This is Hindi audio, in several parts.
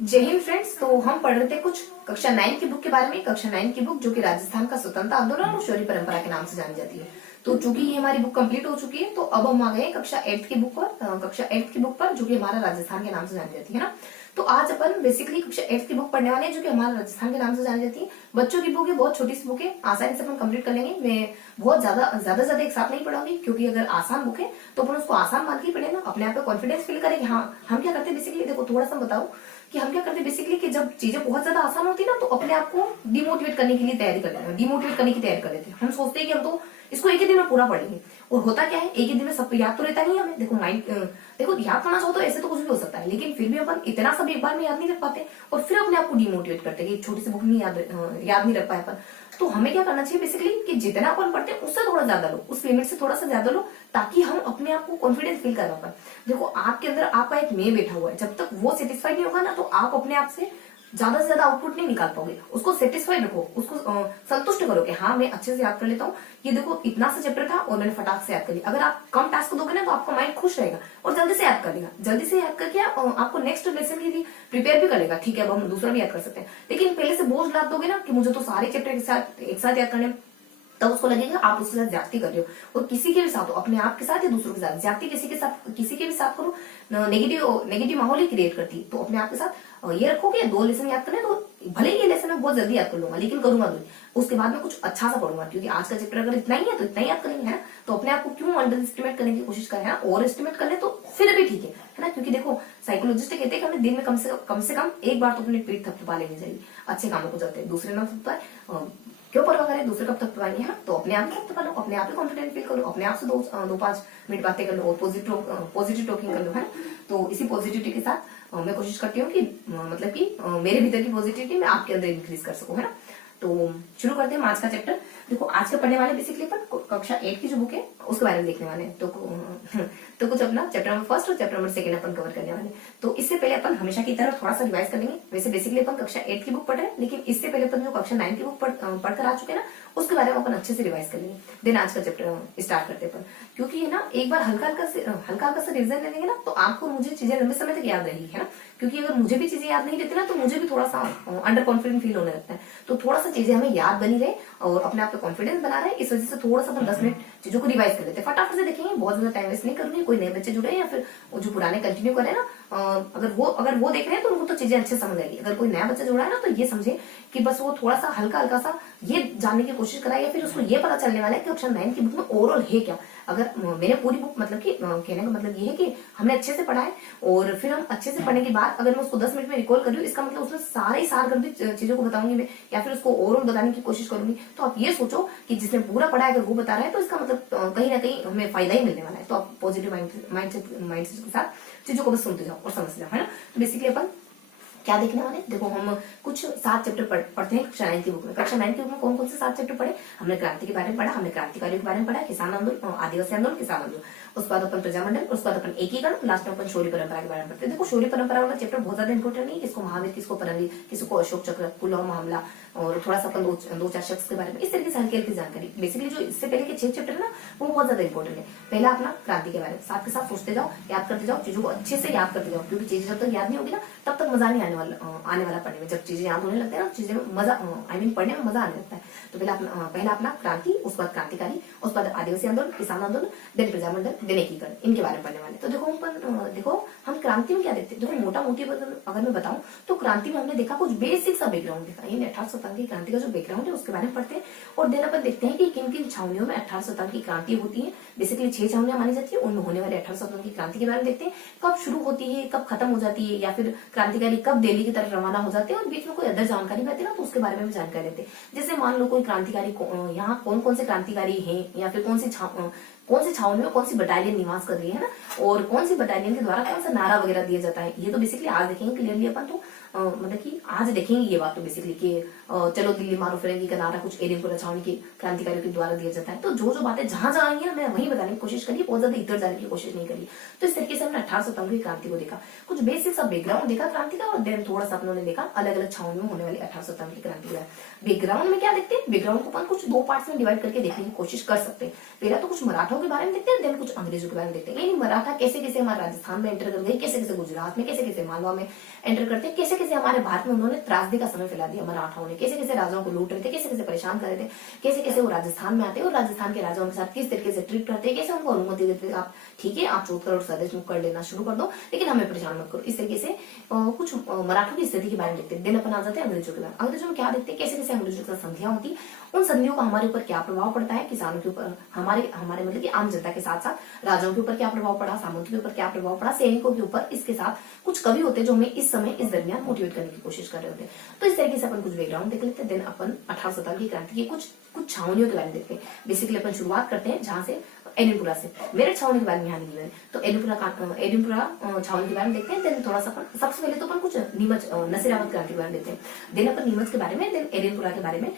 जय हिंद फ्रेंड्स। तो हम पढ़ रहे थे कुछ कक्षा 9 की बुक के बारे में। कक्षा 9 की बुक जो कि राजस्थान का स्वतंत्रता आंदोलन और शौर्य परंपरा के नाम से जानी जाती है। तो चूंकि ये हमारी बुक कंप्लीट हो चुकी है, तो अब हम आ गए कक्षा 8 की बुक पर। कक्षा 8 की बुक पर जो कि हमारा राजस्थान के नाम से जानी जाती है ना। तो आज अपन बेसिकली कक्षा 8 की बुक पढ़ने वाले हैं जो कि हमारा राजस्थान के नाम से जानी जाती है। बच्चों की बुक है, बहुत छोटी सी बुक है, आसानी से अपन कंप्लीट कर लेंगे। मैं बहुत ज्यादा एक साथ नहीं पढ़ाऊंगी, क्योंकि अगर आसान बुक है तो अपन उसको आसान मान के पढ़े ना, अपने आप पे कॉन्फिडेंस फील करेंगे। हाँ, हम क्या करते हैं बेसिकली, देखो थोड़ा सा बताओ कि हम क्या करते हैं बेसिकली, कि जब चीजें बहुत ज्यादा आसान होती है ना, तो अपने आप को डिमोटिवेट करने की तैयारी कर लेते हैं। हम सोचते हैं कि हम तो इसको एक ही दिन में पूरा पढ़ लेंगे। और होता क्या है, एक ही दिन में सब याद तो रहता नहीं है हमें। देखो देखो याद करना चाहो तो ऐसे तो कुछ भी हो सकता है, लेकिन फिर भी अपन इतना सब एक बार में याद नहीं रख पाते, और फिर अपने आप को डिमोटिवेट करते हैं कि छोटी सी बुक नहीं याद नहीं रख पाए अपन। तो हमें क्या करना चाहिए बेसिकली, कि जितना अपन पढ़ते हैं उससे थोड़ा ज्यादा लो, उस लिमिट से थोड़ा सा ज्यादा लो, ताकि हम अपने आप को कॉन्फिडेंस फील कर पाए। देखो आपके अंदर आपका एक मैं बैठा हुआ है, जब तक वो सेटिस्फाइड नहीं होगा ना, तो आप अपने आप से ज्यादा से ज्यादा आउटपुट नहीं निकाल पाओगे। उसको सेटिस्फाइड रखो, उसको संतुष्ट करो कि हाँ मैं अच्छे से याद कर लेता हूँ। ये देखो इतना सा चैप्टर था और मैंने फटाक से याद कर लिया। अगर आप कम टास्क दोगे ना, तो आपका माइंड खुश रहेगा और जल्दी से याद कर लेगा। जल्दी से याद करके आपको नेक्स्ट लेसन के लिए प्रिपेयर भी करेगा। ठीक है, अब हम दूसरा भी याद कर सकते हैं, लेकिन पहले से बोझ लाद दोगे ना कि मुझे तो सारे चैप्टर एक साथ याद करने, तब उसको लगेगा आप उसके साथ ज्यादती कर रहे हो। और किसी के भी साथ हो, अपने आप के साथ या दूसरों के साथ, ज्यादती किसी के भी साथ करो, नेगेटिव माहौल ही क्रिएट करती है। तो अपने आप के साथ ये रखो कि 2 लेसन याद करने, तो भले ही ये लेसन मैं बहुत जल्दी याद कर लूंगा, लेकिन करूंगा तो उसके बाद में कुछ अच्छा सा पढ़ूंगा, क्योंकि आज का चैप्टर अगर इतना ही है तो इतना ही याद करेंगे, है ना। तो अपने आप को क्यों अंडर एस्टिमेट करने की कोशिश करें, ओवर एस्टिमेट कर ले तो फिर भी ठीक है ना। क्योंकि देखो साइकोलॉजिस्ट कहते हैं कि हमें दिन में कम से कम एक बार तो अपनी पीठ थपथपा लेनी चाहिए अच्छे कामों को चलते। दूसरे ना थपथपाए, क्यों परवाह करें दूसरे कब तक पाएंगे। हाँ, तो अपने आप ही थपथपा लो, अपने आप ही कॉन्फिडेंट फील करो, अपने आप से 2-5 मिनट बातें कर लो और पॉजिटिव टॉकिंग कर लो, है ना। तो इसी पॉजिटिविटी के साथ मैं कोशिश करती हूँ कि मतलब कि मेरे भीतर की पॉजिटिविटी मैं आपके अंदर इंक्रीज कर सकूं, है ना। तो शुरू करते हैं आज का चैप्टर। देखो आज का पढ़ने वाले बेसिकली अपन कक्षा 8 की जो बुक है उसके बारे में देखने वाले हैं। तो कुछ अपना चैप्टर नंबर 1 और चैप्टर नंबर 2 अपन कवर करने वाले हैं। तो इससे पहले अपन हमेशा की तरह थोड़ा सा रिवाइज कर लेंगे। वैसे बेसिकली अपन कक्षा 8 की बुक पढ़ रहे हैं, लेकिन इससे पहले अपन जो कक्षा 9 की बुक पढ़कर आ चुके हैं ना, उसके बारे में अपन अच्छे से रिवाइज कर लेंगे। देन आज का चैप्टर स्टार्ट करते हैं अपन, क्योंकि है ना एक बार हल्का हल्का सा रिविजन ले लेंगे ना, तो आपको मुझे चीजें लंबे समय तक याद रहेगी, है ना। क्योंकि अगर मुझे भी चीजें याद नहीं रहती ना, तो मुझे भी थोड़ा सा अंडर कॉन्फिडेंट फील होने लगता है। तो थोड़ा सा चीजें हमें याद बनी रहे और अपने आप पे कॉन्फिडेंस बना रहे, इस वजह से थोड़ा सा 10 मिनट चीजों को रिवाइज कर लेते हैं। फटाफट से देखेंगे, बहुत ज्यादा टाइम वेस्ट नहीं करूंगी। कोई नए बच्चे जुड़े या फिर जो पुराने कंटिन्यू करे ना, अगर वो देख रहे हैं तो उनको तो चीजें अच्छे समझ आएगी। अगर कोई नया बच्चा जुड़ा है ना, तो ये समझे कि बस वो थोड़ा सा हल्का सा ये जानने की कोशिश कराए, या फिर उसको ये पता चलने वाला है कि कक्षा 9 की बुक में ओवरऑल है क्या। अगर मैंने पूरी बुक मतलब कि कहने का मतलब ये है कि हमने अच्छे से पढ़ा है, और फिर हम अच्छे से पढ़ने के बाद अगर मैं उसको 10 मिनट में रिकॉल कर रही हूँ, इसका मतलब उसमें सारे सारगर्भित चीजों को बताऊंगी मैं, या फिर उसको ओवरऑल बताने की कोशिश करूंगी। तो आप ये सोचो कि जिसने पूरा पढ़ा है अगर वो बता रहा है, तो इसका मतलब कहीं ना कहीं हमें फायदा ही मिलने वाला है। तो आप पॉजिटिव माइंडसेट के साथ चीजों को बस सुनते जाओ और समझते जाओ, है ना। तो बेसिकली अपन क्या देखने वाले, देखो हम कुछ 7 चैप्टर पढ़ते हैं कक्षा 9 की बुक में। कक्षा 9 की बुक में कौन कौन से 7 चैप्टर पढ़े, हमने क्रांति के बारे में पढ़ा, हमने क्रांतिकारियों के बारे में पढ़ा, किसान आंदोलन, आदिवासी आंदोलन, किसान आंदोलन, उसके बाद अपन प्रजामंडल, उसके बाद अपन एकीकरण, लास्ट में अपन शौर्य परंपरा के बारे में पढ़ते हैं। देखो शौर्य परंपरा वाला चैप्टर बहुत ज्यादा इंपॉर्टेंट नहीं है, किसको महावीर, किसको परमवीर, किसको अशोक चक्र, पुलवामा हमला, और थोड़ा सा अपन 2-4 शख्स के बारे में, इस तरीके से हल्की हल्की जानकारी। बेसिकली जो इससे पहले के 6 चैप्टर है ना, वो बहुत ज्यादा इंपॉर्टेंट है। पहला अपना क्रांति के बारे में साथ के साथ सोचते जाओ, याद करते जाओ, चीजों को अच्छे से याद करते जाओ, क्योंकि चीजें जब तक याद नहीं होगी ना, तब तक मजा नहीं आने वाला पढ़ने में। जब चीजें याद होने लगती है ना, चीजें में मजा पढ़ने में मजा आने लगता है। तो पहला अपना क्रांति, उसके बाद क्रांतिकारी, उसके बाद आदिवासी आंदोलन, किसान आंदोलन, देन प्रजामंडल, देन एकीकरण, इनके बारे में पढ़ने वाले। तो देखो हम क्रांति में क्या देखते हैं। देखो मोटा मोटी अगर मैं बताऊं, तो क्रांति में हमने देखा कुछ बेसिक सा बैकग्राउंड देखा। इन 18 शताब्दी की क्रांति का जो बैकग्राउंड है उसके बारे में पढ़ते हैं, और देन अपन देखते हैं कि किन किन छावनियों में 18 शताब्दी की क्रांति होती है। बेसिकली 6 छावनियां मानी जाती है, उनमें होने वाले 18 शताब्दी की क्रांति के बारे में देखते हैं, कब शुरू होती है, कब खत्म हो जाती है, या फिर क्रांतिकारी कब दिल्ली की तरफ रवाना हो जाते हैं, और बीच में कोई अदर जानकारी रहती है ना, तो उसके बारे में भी जानकारी देते हैं। जैसे मान लो कोई क्रांतिकारी, यहाँ कौन कौन से क्रांतिकारी हैं, या फिर कौन सी छावनी में कौन सी बटालियन निवास कर रही है ना, और कौन सी बटालियन के द्वारा कौन सा नारा वगैरह दिया जाता है। ये तो बेसिकली आज देखेंगे क्लियरली अपन। तो मतलब कि आज देखेंगे ये बात तो बेसिकली कि चलो दिल्ली मारो फिरेंगी का नारा कुछ एरियनपुरा छावनी के क्रांतिकारियों के द्वारा दिया जाता है। तो जो बातें जहां जहां आई है मैं वही बताने की कोशिश करी, बहुत ज्यादा इधर जाने की कोशिश नहीं करी। तो इस तरीके से हमने 18 शताब्दी की क्रांति को देखा, कुछ बेसिक सा बैकग्राउंड देखा क्रांति का, और देन थोड़ा सा अपनों ने देखा अलग अलग छावनियों में होने वाली 18 शताब्दी की क्रांति का। बैकग्राउंड में क्या देखते हैं, बैकग्राउंड को अपन कुछ 2 पार्ट्स में डिवाइड करके देखने की कोशिश कर सकते हैं। पहला तो कुछ मराठों के बारे में देखते हैं, देन कुछ अंग्रेजों के बारे में देखते हैं। यानी मराठा कैसे कैसे हमारे राजस्थान में एंटर कर गए, कैसे कैसे गुजरात में, कैसे कैसे मालवा में एंटर करते हैं, कैसे कैसे हमारे भारत में उन्होंने त्रासदी का समय फैला दिया मराठाओं ने, कैसे कैसे राजाओं को लूट रहे थे, कैसे कैसे परेशान कर रहे थे, कैसे कैसे वो राजस्थान में आते और राजस्थान के राजाओं के साथ किस तरीके से ट्रीट करते, कैसे उनको अनुमति देते, आप ठीक है आप 14 करोड़ स्वदेश मुक्त कर लेना शुरू कर दो लेकिन हमें परेशान मत करो। इस तरीके से कुछ मराठों की स्थिति के बारे में देखते हैं। दिन अपन आ जाते हैं अंग्रेजों के बारे में। अंग्रेजों में क्या देखते हैं, कैसे कैसे अंग्रेजों के साथ संधियां होती, उन संधियों का हमारे ऊपर क्या प्रभाव पड़ता है, किसानों के ऊपर, हमारे हमारे मतलब कि आम जनता के साथ साथ राजाओं के ऊपर क्या प्रभाव पड़ा, सामंतों के ऊपर क्या प्रभाव पड़ा, सैनिकों के ऊपर। इसके साथ कुछ कवि होते हैं जो हमें इस समय इस दरमियान मोटिवेट करने की कोशिश कर रहे होते हैं। तो इस तरीके से अपन कुछ बैकग्राउंड देख लेते हैं। देन अपन 18 शताब्दी की क्रांति की कुछ छावनियों के बारे में देखते हैं। बेसिकली अपन शुरुआत करते हैं जहां से एडिनपुरा से, मेरठ छावनी के बारे में यहाँ लिखा है। तो एडिनपुरा छावनी के बारे में देखते हैं। देन थोड़ा सा अपन सबसे पहले तो अपन कुछ नीमच नसीराबाद क्रांति के बारे में देखते हैं। देन अपन नीमच के बारे में, देन एडिनपुरा के बारे में,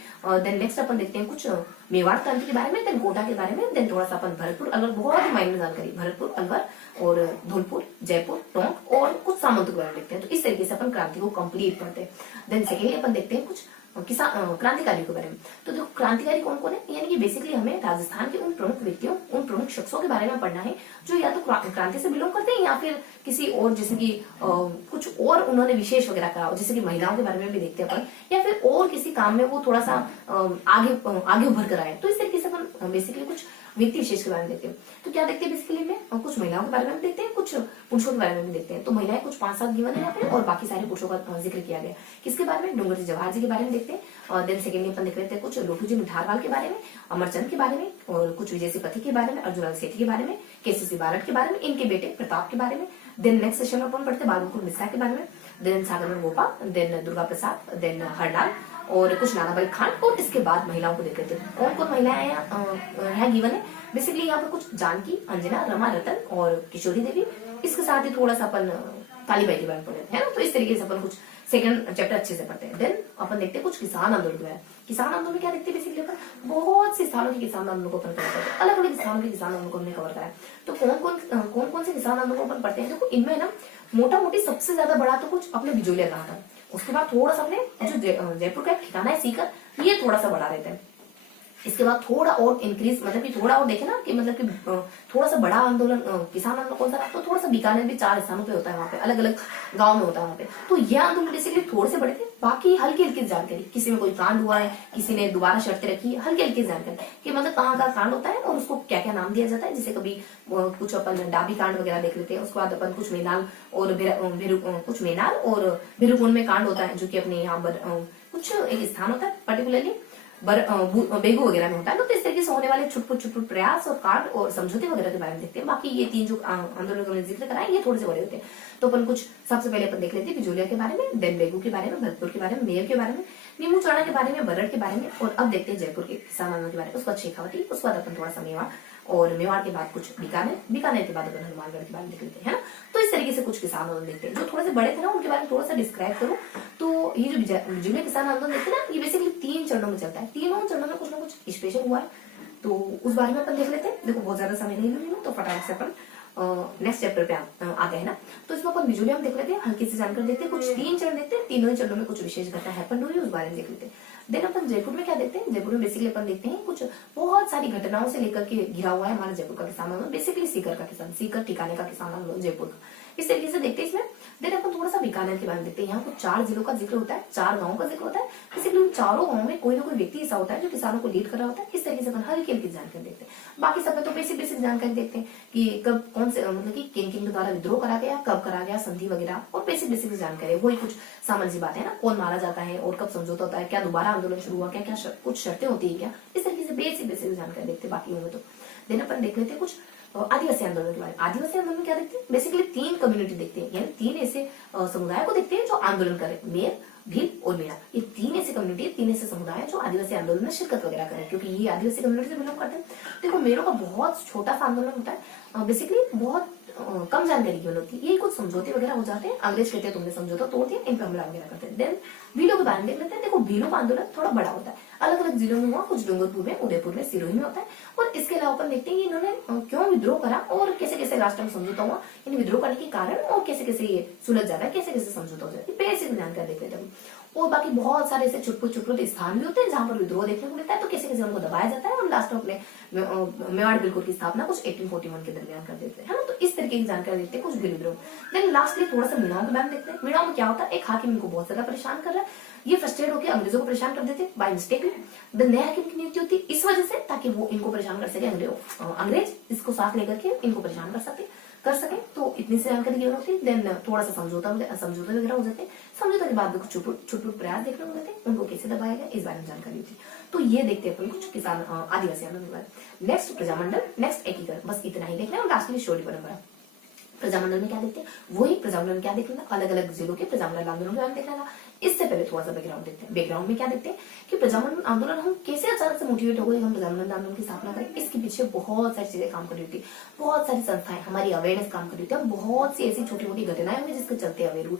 देन नेक्स्ट अपन देखते हैं कुछ मेवाड़ क्रांति के बारे में, देन कोटा के बारे में, देन थोड़ा सा अपन भरतपुर अलवर, बहुत ही माइनर जानकारी, भरतपुर अलवर और धौलपुर, जयपुर, टोंक और कुछ सामंतों के बारे में देखते हैं। तो इस तरीके से अपन क्रांति को कंप्लीट करते हैं। देन सेकेंडली अपन देखते हैं कुछ क्रांतिकारियों के बारे में। तो देखो क्रांतिकारी कौन कौन है, यानी कि बेसिकली हमें राजस्थान के उन प्रमुख व्यक्तियों, उन प्रमुख शख्सों के बारे में पढ़ना है जो या तो क्रांति से बिलोंग करते हैं या फिर किसी और, जैसे कि कुछ और उन्होंने विशेष वगैरह करा, जैसे कि महिलाओं के बारे में भी देखते हैं अपन, या फिर और किसी काम में वो थोड़ा सा आगे उभर कर आए। तो इस तरीके से अपन बेसिकली कुछ व्यक्ति विशेष के बारे में देखते हैं। तो क्या देखते हैं बेसिकली में, कुछ महिलाओं के बारे में देखते हैं, कुछ पुरुषों के बारे में भी देखते हैं। तो महिलाएं कुछ 5-7 गिवन है यहाँ पे और बाकी सारे पुरुषों का जिक्र किया गया। किसके बारे में, डूंगरजी जवाहर जी के बारे में देखते हैं। और देन सेकेंडली अपन देख लेते हैं कुछ लोटू जी मिठारवाल के बारे में, अमरचंद के बारे में, और कुछ विजय सिंह पति के बारे में, अर्जुन सेठी के बारे में, केसीसी बारट के बारे में, इनके बेटे प्रताप के बारे में। देन नेक्स्ट सेशन में अपन पढ़ते बाबूकुल मिश्रा के बारे में, देन सागर गोपाल, देन दुर्गा प्रसाद, देन हरलाल और कुछ नानाबाई खान। और इसके बाद महिलाओं को देख लेते हैं। कौन कौन महिलाएं यहाँ गिवन है, बेसिकली यहाँ पर कुछ जानकी, अंजना, रमा, रतन और किशोरी देवी। इसके साथ ही थोड़ा सा अपन कालीबाई के बारे में पढ़ते हैं ना। तो इस तरीके से अपन कुछ सेकंड चैप्टर अच्छे से पढ़ते हैं। देन अपन देखते हैं कुछ किसान आंदोलन के बारे में। किसान आंदोलन क्या देखते हैं, बेसिकली अपन बहुत से सालों के किसान आंदोलन को अपन करते हैं, अलग अलग किसानों के किसान आंदोलन को हमने कवर करा है। तो कौन कौन से किसान आंदोलन अपन पढ़ते हैं, देखो इनमें ना मोटा मोटी सबसे ज्यादा बड़ा तो कुछ अपने बिजोलिया कहा था। उसके बाद थोड़ा सा अपने जो जयपुर का ठिकाना है सीकर, ये थोड़ा सा बढ़ा देते हैं। इसके बाद थोड़ा और इंक्रीज, मतलब कि थोड़ा और देखे ना कि मतलब कि थोड़ा सा बड़ा आंदोलन किसान आंदोलन कौन सा, तो थोड़ा सा बीकानेर भी 4 स्थानों पे होता है, वहाँ पे अलग अलग गांव में होता है वहाँ पे। तो ये आंदोलन बेसिकली थोड़े से बड़े थे, बाकी हल्की हल्की जानकारी, किसी में कोई कांड हुआ है, किसी ने दोबारा शर्तें रखी, हल्की हल्की जानकारी कि मतलब कहाँ का कांड होता है और उसको क्या क्या नाम दिया जाता है। जैसे कभी कुछ अपन डाबी कांड वगैरह देख लेते हैं। उसके बाद अपन कुछ मेनाल और कुछ मेनाल और भैरुकुंड में कांड होता है, जो कि अपने यहाँ पर कुछ एक स्थान होता है पर्टिकुलरली बेगू वगैरह में होता है। तो इस तरीके से होने वाले छुटपुट प्रयास और कार्ड और समझौते वगैरह के बारे में देखते हैं। बाकी ये 3 जो आंदोलन का जिक्र करा है ये थोड़े से बड़े होते हैं। तो अपन कुछ सबसे पहले अपन देख लेते हैं बिजोलिया के बारे में, देन बेगू के बारे में, भरतपुर के बारे में, मेयर के बारे में, नीमू चाणा के बारे में, बरड़ के बारे में, और अब देखते हैं जयपुर के किसान आंदोलन के बारे में। उसके बाद शेखावटी, उसके बाद अपन थोड़ा सा मेवाड़, और मेवाड़ के बाद कुछ बीकानेर के बाद अपन हनुमानगढ़ के बारे में देख लेते हैं ना। तो इस तरीके से कुछ किसान आंदोलन देखते हैं। जो थोड़े से बड़े थे ना उनके बारे में थोड़ा सा डिस्क्राइब करूँ तो ये जो बिजोलिया किसान आंदोलन देखते हैं ना, ये बेसिकली 3 चरणों में चलता है। तीनों चरणों में कुछ ना कुछ स्पेशल हुआ है, तो उस बारे में अपन देख लेते हैं। देखो बहुत ज्यादा समय नहीं लूंगी तो फटाफट से अपन नेक्स्ट चैप्टर पे आते हैं ना। तो इसमें अपन बिजोलिया में देख लेते हैं, हल्की सी जानकारी देखते हैं, कुछ 3 चरण देखते हैं, तीनों ही चरणों में कुछ विशेष घटना हैपन हुई उस बारे में देख लेते हैं। देन अपन जयपुर में क्या देखते हैं, जयपुर में बेसिकली अपन देखते हैं कुछ बहुत सारी घटनाओं से लेकर के घिरा हुआ है हमारा जयपुर का किसान आंदोलन, बेसिकली सीकर ठिकाने का किसान आंदोलन जयपुर का। इस तरीके से देखते हैं इसमें। देन अपन थोड़ा सा बीकानेर के बारे में देखते हैं। यहाँ कुछ 4 जिलों का जिक्र होता है, 4 गाँव का जिक्र होता है। बेसिकली उन चारों गाँव में कोई ना कोई व्यक्ति ऐसा होता है जो किसानों को लीड कर रहा होता है। इस तरीके से अपन हल्की हल्की जानकारी देखते हैं। बाकी सब में तो बेसिक जानकारी देखते हैं कि कब कौन से मतलब कि किन के द्वारा विद्रोह करा गया, कब करा गया, संधि वगैरह, और बेसिक जानकारी। वही कुछ सामान्य बातें है ना, कौन मारा जाता है और कब समझौता होता है, क्या दोबारा आंदोलन शुरू हुआ, क्या क्या कुछ शर्तें होती है क्या, इस तरीके से बेसिक जानकारी देखते हैं। बाकी होंगे तो देन अपन देख लेते हैं कुछ आदिवासी आंदोलन के बारे में। आदिवासी आंदोलन में क्या देखते हैं, बेसिकली 3 कम्युनिटी देखते हैं, यानी 3 ऐसे समुदाय को देखते हैं जो आंदोलन करे, मेर, भील और मीणा। ये 3 ऐसे कम्युनिटी, 3 ऐसे समुदाय जो आदिवासी आंदोलन में शिरकत वगैरह करें, क्योंकि ये आदिवासी कम्युनिटी से बिलोंग करते हैं। देखो मेरों का बहुत छोटा सा आंदोलन होता है, बेसिकली बहुत कम जानकारी की होती है। ये कुछ समझौते वगैरह हो जाते हैं, अंग्रेज कहते हैं तुमने समझौता तोड़ दिया, इन पर हमला वगैरह करते हैं। देन भीलों के बारे में देख लेते हैं। देखो भीलों का आंदोलन थोड़ा बड़ा होता है, अलग अलग जिलों में हुआ, कुछ डूंगरपुर में, उदयपुर में, सिरोही में होता है। और इसके अलावा अपन देखते हैं कि इन्होंने क्यों विद्रोह करा और कैसे कैसे लास्ट टाइम समझौता हुआ, इन विद्रोह करने के कारण, और कैसे कैसे ये सुलझ जाता है, कैसे कैसे समझौता हो जाता है, बेसिक जानकारी देख लेते हैं। और बाकी बहुत सारे ऐसे छुटपुट स्थान भी होते हैं जहां पर विद्रोह देखने को मिलता है, तो कैसे कैसे उनको दबाया जाता है और लास्ट में अपने मेवाड़ बिल्कुल की स्थापना कुछ 1841 के दरमियान कर देते हैं, है ना। तो इस तरीके की जानकारी देखते हैं कुछ भील विद्रोह। देन लास्टली थोड़ा सा मीणाओं के बारे में देखते हैं। मीणाओं में क्या होता है, एक हाकिम इनको बहुत ज्यादा परेशान कर रहा है, ये फ्रस्ट्रेट होकर अंग्रेजों को परेशान कर देते बाय मिस्टेक। द नए हाकिम की नियुक्ति होती इस वजह से ताकि वो इनको परेशान कर सके, अंग्रेज इसको साथ लेकर के इनको परेशान कर सके। तो इतनी सी जानकारी गिवन होती है। देन थोड़ा सा समझौता वगैरह हो जाते हैं। समझौता के बाद में कुछ छुटपुट प्रयास देखने को मिलते हैं, उनको कैसे दबाया गया इस बारे में जानकारी होती है। तो ये देखते हैं अपन कुछ किसान आदिवासी आंदोलन के बारे। नेक्स्ट प्रजामंडल, नेक्स्ट एकीकरण, बस इतना ही देखना है। और लास्टली शौर्य परंपरा। प्रजामंडल में क्या देखते हैं, वही प्रजामंडल में क्या देखना, अलग अलग जिलों के प्रजामंडल आंदोलन के बारे में देखना था। इससे पहले थोड़ा सा बैकग्राउंड देखते हैं। बैकग्राउंड में क्या देखते हैं कि प्रजामंडल आंदोलन हम कैसे अचानक से मोटिवेट हो गए, हम प्रजामंडल आंदोलन की स्थापना करें। इसके पीछे बहुत सारी चीजें काम कर रही होती, बहुत सारी संस्थाएं हमारी अवेयरनेस काम कर रही होती है, बहुत सी ऐसी छोटी मोटी घटनाएं हुई जिसके चलते अवेयर हुए।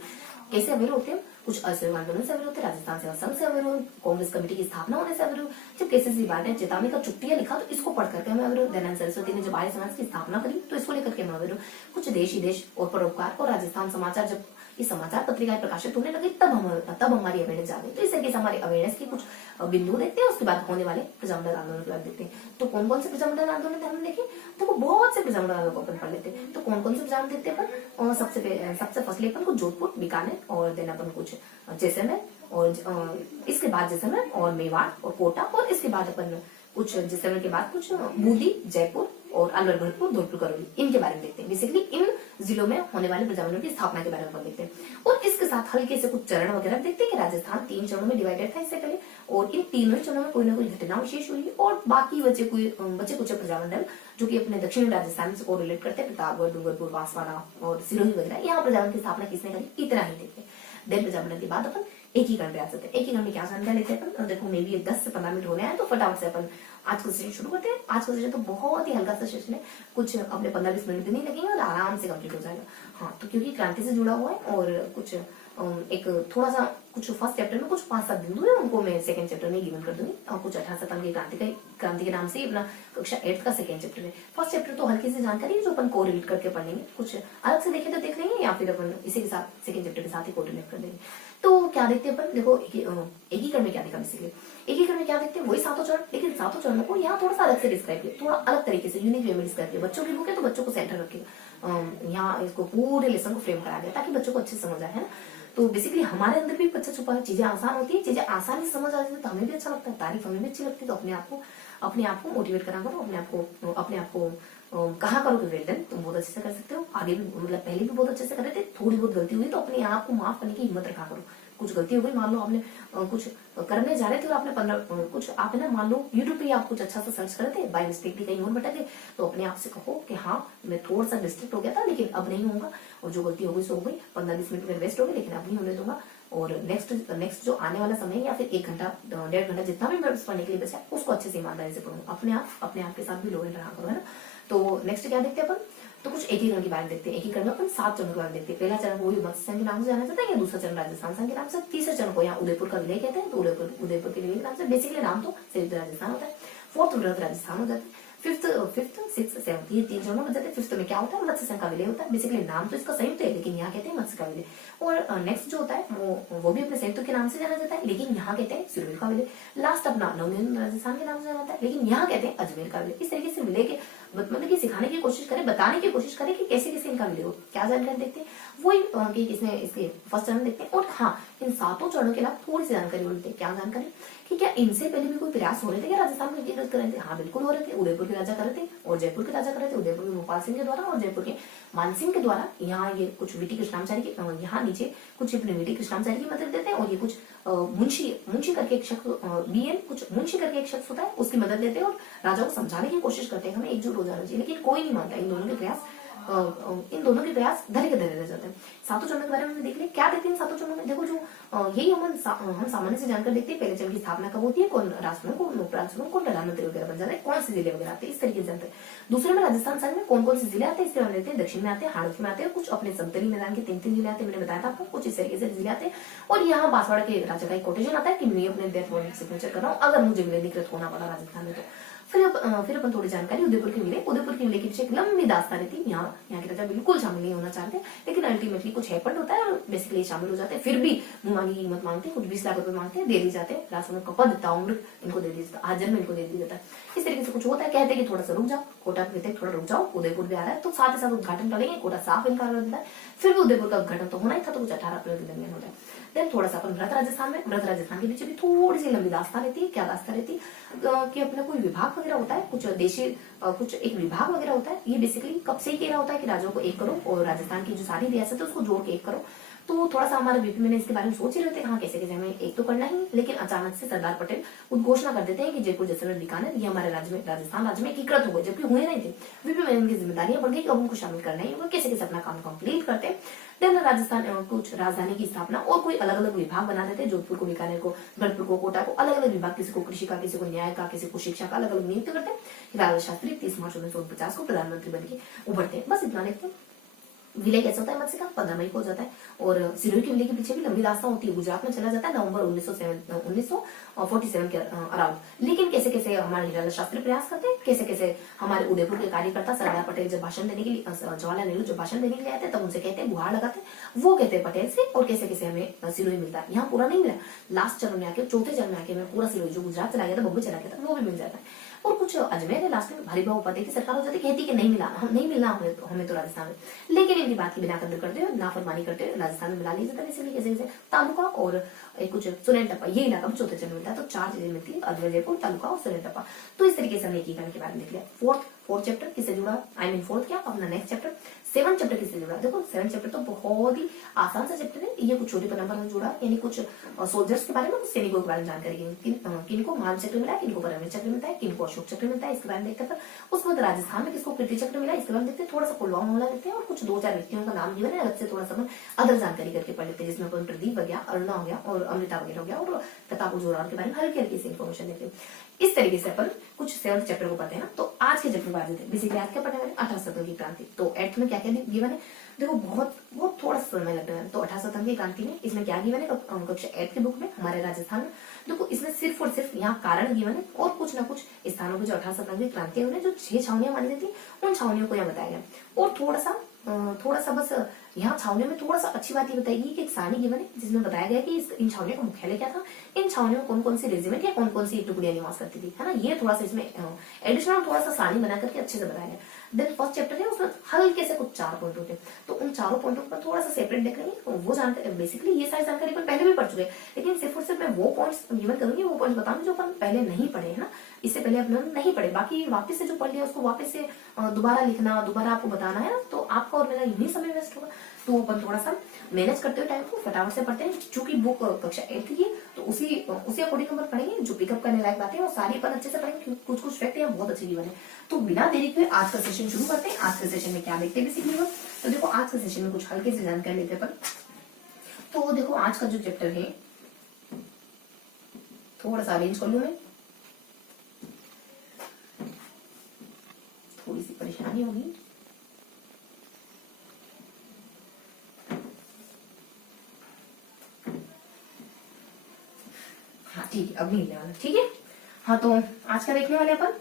कैसे अवेयर होते हैं, कुछ असहयोग आंदोलन से अवेयर होते हैं, राजस्थान सेवा संघ से अवेयर हुए, कांग्रेस कमेटी की स्थापना होने से अवेयर हुए, जब केसीसी बार ने चेतावनी का चुट्टिया लिखा तो इसको पढ़ करके हमें अवेयर। दयानंद सरस्वती ने जब आर्य समाज की स्थापना करी तो इसको लेकर के हम अवेयर। कुछ देश विदेश और परोपकार और राजस्थान समाचार, जब ये समाचार पत्रिकाएं प्रकाशित होने लगी तब हमारी अवेयरनेस जागी। तो इस तरीके से हमारी अवेयरनेस की कुछ बिंदु देखते हैं। उसके बाद होने वाले प्रजामंडल आंदोलन के बाद देखते हैं। तो कौन कौन से प्रजामंडल आंदोलन हमने देखे, तो बहुत से प्रजामंडल आंदोलन को अपन पढ़ लेते हैं। तो कौन कौन से प्रजामंडल देखते हैं अपन, और सबसे फर्स्टली अपन को जोधपुर, बीकानेर और देन अपन कुछ जैसलमेर, और इसके बाद जैसलमेर और मेवाड़ और कोटा, और इसके बाद अपन कुछ जैसलमेर के बाद कुछ बूंदी, जयपुर और अलवर, भरतपुर, धौलपुर, करौली, इनके बारे में देखते हैं। बेसिकली इन जिलों में होने वाले प्रजामंडल की स्थापना के बारे में देखते हैं। और इसके साथ हल्के से कुछ चरण वगैरह देखते हैं कि राजस्थान 3 चरणों में डिवाइडेड था इससे पहले, और इन तीनों चरणों में कोई ना कोई घटना विशेष हुई, और बाकी बचे कुछ प्रजामंडल जो कि अपने दक्षिणी राजस्थान से कोरिलेट करते हैं, प्रतापगढ़, डूंगरपुर, बांसवाड़ा और सिरोही वगैरह, यहाँ प्रजामंडल की स्थापना किसने करी, इतना ही देखते हैं। देन प्रजामंडल के बाद अपन एकीकरण पे आ जाते हैं। एकीकरण में क्या जानकारी लेते हैं अपन, देखो मे भी 10 से 15 मिनट होने हैं, तो फटाफट से अपन आज का सेशन शुरू करते हैं। आज का सेशन तो बहुत ही हल्का सा सेशन है, कुछ अपने 15-20 मिनट भी नहीं लगेंगे और आराम से कंप्लीट हो जाएगा। हाँ, तो क्योंकि क्रांति से जुड़ा हुआ है और कुछ एक थोड़ा सा कुछ फर्स्ट चैप्टर में कुछ 5-7 बिंदु है, उनको मैं सेकंड चैप्टर में गिवन कर दूंगी। और कुछ 18 सितंबर की क्रांति के नाम से अपना कक्षा 8 का सेकंड चैप्टर है। फर्स्ट चैप्टर तो हल्की सी जानकारी है जो अपन कोरिलेट करके पढ़ लेंगे, कुछ अलग से देखे तो देख लेंगे, या फिर अपन इसी के साथ सेकंड चैप्टर के साथ ही कोरिलेट कर देंगे। तो क्या देखते हैं अपन, देखो एकीकरण में क्या देखा, बेसिकली एकीकरण में क्या देखते हैं, वही 7 चरण, लेकिन 7 चरणों को यहाँ थोड़ा सा अलग से डिस्क्राइब किया, थोड़ा अलग तरीके से यूनिक वे में डिस्क्राइब किया। बच्चों की बुक है तो बच्चों को सेंटर रखे, यहाँ इसको पूरे लेसन को फ्रेम कराया गया ताकि बच्चों को अच्छे से समझ आए, है ना। तो बेसिकली हमारे अंदर भी बच्चा छुपा है, चीजें आसान होती है, चीजें आसानी से समझ आती है तो हमें भी अच्छा लगता है, तारीफ हमें भी अच्छी लगती है। तो अपने आप को मोटिवेट करा करो, अपने आप को कहा करो कि वेल डन, तुम बहुत अच्छे से कर सकते हो, आगे भी मतलब पहले भी बहुत अच्छे से कर रहे थे, थोड़ी बहुत गलती हुई तो अपने आप को माफ करने की हिम्मत रखा करो। कुछ गलती हो गई, मान लो आपने कुछ करने जा रहे थे और आपने 15 कुछ आप है ना, मान लो यूट्यूब पे आप कुछ अच्छा सा सर्च कर रहे थे, बाय मिस्टेक भी कहीं और भटक गए, तो अपने आप से कहो कि हाँ मैं थोड़ा सा डिस्ट्रैक्ट हो गया था, लेकिन अब नहीं होगा, और जो गलती हो गई सो हो गई, 15-20 मिनट में वेस्ट हो गए, लेकिन अब नहीं होने दूंगा। और नेक्स्ट जो आने वाला समय या फिर 1 घंटा 1.5 घंटा जितना भी मैं पढ़ने के लिए बचा उसको अच्छे से ईमानदारी से पढ़ूंगा, अपने आप के साथ भी लो एंड रहा करो, है ना। तो नेक्स्ट क्या देखते हैं अपन, तो कुछ एकीकरण के बारे में देखते हैं। एकीकरण में अपन 7 चरणों के बारे में देखते हैं। पहला चरण वही मत्स्य संघ के नाम से जाना जाता है, या दूसरा चरण राजस्थान संघ के नाम से, तीसरा चरण को यहाँ उदयपुर का विलय कहते हैं, तो उदयपुर के विलय के नाम से बेसिकली नाम तो संयुक्त राजस्थान होता है। फोर्थ वृहद राजस्थान हो जाता है। फिफ्थ, 6th, 7th ये 3 चरणों में जाते हैं। 5th में क्या होता है, मत्स्य संघ का विलय होता है। बेसिकली नाम तो इसका संयुक्त है, लेकिन यहाँ कहते हैं मत्स्य का विलय। और नेक्स्ट जो होता है वो भी अपने संयुक्त के नाम से जाना जाता है, लेकिन यहाँ कहते हैं सिरोही का विलय। लास्ट अपना नवनिर्मित राजस्थान के नाम से जाना जाता है, लेकिन यहाँ कहते हैं अजमेर का विलय। इस तरीके से विलय के मतलब कि सिखाने की कोशिश करें, बताने की कोशिश करें कि कैसे कैसे इनका विलय हो। क्या जानकारी देखते हैं, वही किसने इसके फर्स्ट चरण देखते हैं। और हाँ, इन 7 चरणों के अलावा थोड़ी सी जानकारी बोलते हैं। क्या जानकारी कि क्या इनसे पहले भी कोई प्रयास हो रहे थे क्या राजस्थान में एकीकृत कर रहे थे? हाँ बिल्कुल हो रहे थे। उदयपुर के राजा कर रहे थे और जयपुर के राजा कर रहे थे। उदयपुर के भोपाल सिंह के द्वारा और जयपुर के मान सिंह के द्वारा। यहाँ ये कुछ विटी कृष्णाचार्य की, यहाँ नीचे कुछ अपने विटी कृष्णाचार्य की मदद देते हैं, और ये कुछ मुंशी करके एक शख्स, बीएन कुछ मुंशी करके एक शख्स होता है, उसकी मदद लेते हैं और राजा को समझाने की कोशिश करते हैं हमें एकजुट हो जाना चाहिए, लेकिन कोई नहीं मानता। इन दोनों के प्रयास धरे के धरे रह जाते हैं। 7 चरणों के बारे में देख ले, क्या देखते हैं 7 चरणों में। देखो जो यही हम सामान्य से जानकर देखते हैं। पहले चरण की स्थापना कब होती है, कौन राष्ट्रों को, उपराष्ट्रों को, प्रधानमंत्री वगैरह बन जाते हैं, कौन से जिले वगैरह आते हैं, इस तरीके से जानते हैं। दूसरे में राजस्थान संघ में कौन कौन से जिले आते हैं, इसके बारे में देखते हैं। दक्षिण में आते हैं, हाड़ौती में आते हैं, कुछ अपने समतली मैदान के 3 जिले आते हैं, मैंने बताया था आपको, कुछ इस तरीके से जिले आते हैं। और यहाँ बांसवाड़ा के राजा का एक कोटेशन आता है कि मैं अपने डेथ वारंट सिग्नेचर कर रहा हूँ अगर मुझे विलय अधिकृत होना पड़ा राजस्थान में। तो फिर अपन थोड़ी जानकारी उदयपुर के विलय के पीछे एक लंबी दास्तान थी। यहाँ के राजा बिल्कुल शामिल नहीं होना चाहते, लेकिन अल्टीमेटली कुछ हैपेंड होता है और बेसिकली शामिल हो जाते हैं। फिर भी मुंह मांगी कीमत मांगते हैं, कुछ 20 लाख रुपए मांगते हैं, दे दी जाते हैं। राजकुमार का पद ताम्र इनको दे दिया जाता है, आजन्म इनको दे दिया जाता है। इस तरीके से कुछ होता है, कहते हैं कि थोड़ा सा रुक जाओ, कोटा कहते हैं थोड़ा रुक जाओ, उदयपुर भी आ रहा है, तो साथ ही साथ उद्घाटन करेंगे। कोटा साफ इनकार कर देता है, फिर भी उदयपुर का उद्घाटन तो होना ही था, तो कुछ 18 अप्रैल के दरमियान होता है। देन थोड़ा सा अपन व्रत राजस्थान में, व्रत राजस्थान के पीछे भी थोड़ी सी लंबी दास्तां रहती है। क्या दास्तां रहती है कि अपना कोई विभाग वगैरह होता है, कुछ देशी कुछ एक विभाग वगैरह होता है। ये बेसिकली कब से ही कह रहा होता है कि राज्यों को एक करो और राजस्थान की जो सारी रियासत है उसको जोड़ के एक करो। तो थोड़ा सा हमारे बीपी में इसके बारे में सोच ही रहे थे, हाँ कैसे कैसे हमें एक तो करना ही, लेकिन अचानक से सरदार पटेल उद्घोषणा कर देते हैं कि जयपुर जैसलमेर बीकानेर ये हमारे राज्य में राजस्थान राज्य में एकीकृत हो गए, जबकि हुए नहीं थे। बीपी में इनकी जिम्मेदारियां बढ़ गई कि अब उनको शामिल करना ही होगा, कैसे कैसे अपना काम कंप्लीट करते हैं। देन राजस्थान कुछ राजधानी की स्थापना और कोई अलग अलग विभाग बना देते हैं, जोधपुर को, बीकानेर को, भरतपुर को, कोटा को, अलग अलग विभाग, किसी को कृषि का, किसी को न्याय का, किसी को शिक्षा का, अलग अलग नियुक्त करते हैं। लाल शास्त्री 30 मार्च 1949 को प्रधानमंत्री बन के उभरते हैं। बस इतना लिखते हैं। विलय कैसे होता है मत्स्य का 15 मई को हो जाता है, और सिरोही के विलय के पीछे भी लंबी दास्तां होती है। गुजरात में चला जाता है नवंबर 1947 के अराउंड। लेकिन कैसे कैसे हमारे लाल शास्त्री प्रयास करते हैं, कैसे कैसे हमारे उदयपुर के कार्यकर्ता सरदार पटेल जब भाषण देने के लिए, जवाहरलाल नेहरू जब भाषण देने के लिए आते हैं, तब उनसे कहते हैं, गुहार लगाते हैं, वो कहते हैं पटेल से, और कैसे कैसे हमें सिरोही मिलता है। यहाँ पूरा नहीं मिला, लास्ट चरण में आके, चौथे चरण में आके हमें पूरा सिरोही जो गुजरात चला गया था, बम्बई चला गया था, वो भी मिल जाता है। और कुछ अजमेर है लास्ट में, हरिभाऊ उपाध्याय की सरकार हो जाती, कहती कि नहीं मिला, नहीं मिलना हमें तो राजस्थान में, लेकिन इनकी बात की बिना कदर करते हुए, नाफरमानी करते हुए राजस्थान में मिला लिया जाता है। इसलिए कैसे कैसे तालुका और कुछ सुनेन टप्पा, ये इलाका में चौथे चरण मिलता है। तो 4 चीजें मिलती है, अजमेर, जयपुर, तालुका और सुनेन टप्पा। तो इस तरीके से हमने एकीकरण के बारे में देख लिया। फोर्थ चैप्टर किससे जुड़ा, फोर्थ क्या अपना नेक्स्ट चैप्टर 7 चैप्टर किससे जुड़ा। देखो 7 चैप्टर तो बहुत ही आसान सा चैप्टर है, ये कुछ छोटे नंबर से जुड़ा, यानी कुछ सोल्जर्स के बारे में, कुछ सैनिकों के बारे में जानकारी, किनको महान चक्र मिला है, किनको परमवीर चक्र मिलता है, किनको अशोक चक्र मिलता है, इसके बारे में देखते हैं। उसके बाद राजस्थान में किसको कीर्ति चक्र मिला, इसके बारे में देखते हैं। थोड़ा सा पुलवामा हमला देखते हैं, और कुछ 2-4 व्यक्तियों का नाम जीवन है, अलग से थोड़ा सा अदर जानकारी करके पढ़ लेते हैं, जिसमें अपन प्रदीप हो गया, अरुणा हो गया, और अमृता वगैरह हो गया, और प्रताप जोरावर के बारे में हल्की हल्की सी इन्फॉर्मेशन देते हैं। इस तरीके से अपन कुछ 7th चैप्टर को पढ़ते हैं ना। तो आज के चैप्टर बात देते हैं, बेसिकली आज क्या पढ़ने वाले 18 सितंबर की क्रांति। तो 8th में क्या क्या गिवन है, देखो बहुत थोड़ा सा समय लगता है। तो 18 सितंबर की क्रांति में इसमें क्या गिवन है कक्षा 8 की बुक में हमारे राजस्थान में, देखो इसमें सिर्फ और सिर्फ यहाँ कारण गिवन है, और कुछ ना कुछ स्थानों पर जो 18 सितंबर की क्रांति है, उन्हें जो 6 छावनियां मानी जाती है, उन छावनियों को यहाँ बताया गया। और थोड़ा सा बस यहाँ छावनियों में थोड़ा सा अच्छी बात ये बताएगी कि एक सारणी गिवन है, जिसमें बताया गया कि इन छावनियों का मुख्यालय क्या था, इन छावनियों में कौन कौन सी रेजिमेंट या कौन कौन सी टुकड़ियां निवास करती थी, है ना। ये थोड़ा सा इसमें एडिशनल थोड़ा सा सारणी बना करके अच्छे से बताया गया। देन फर्स्ट चैप्टर है, उसमें हल्के से कुछ 4 पॉइंट होते हैं, तो उन 4 पॉइंटों पर थोड़ा सा सेपरेट देख लेंगे। तो वो जानकारी, बेसिकली ये सारी जानकारी अपन पहले भी पढ़ चुके हैं, लेकिन सिर्फ और सिर्फ मैं वो पॉइंट्स गिवन करूंगी, वो पॉइंट्स बताऊंगी जो अपन पहले नहीं पढ़े, है ना। इससे पहले अपन नहीं पढ़े, बाकी वापस से जो पढ़ लिया उसको वापस से दोबारा लिखना, दोबारा आपको बताना है ना, तो आपका और मेरा यही समय वेस्ट होगा। तो अपन थोड़ा सा मैनेज करते हुए टाइम को फटाफट से पढ़ते हैं। चूंकि बुक कक्षा 8 की, तो उसी अकॉर्डिंग हम पढ़ेंगे। जो पिकअप करने लायक बातें हैं वो सारी अपन अच्छे से पढ़ेंगे, कुछ फैक्ट यहाँ बहुत अच्छी गिवन है। तो बिना देरी के आज का सेशन शुरू करते हैं। आज के सेशन में क्या देखते हैं बेसिकली, तो देखो आज के सेशन में कुछ हल्के से जानकारी लेते हैं अपन। तो देखो आज का जो चैप्टर है, थोड़ा सा अरेंज कर लू मैं, थोड़ी सी परेशानी होगी। हाँ ठीक है, अब नहीं लेने वाला, ठीक है। हाँ तो आज का देखने वाले अपन,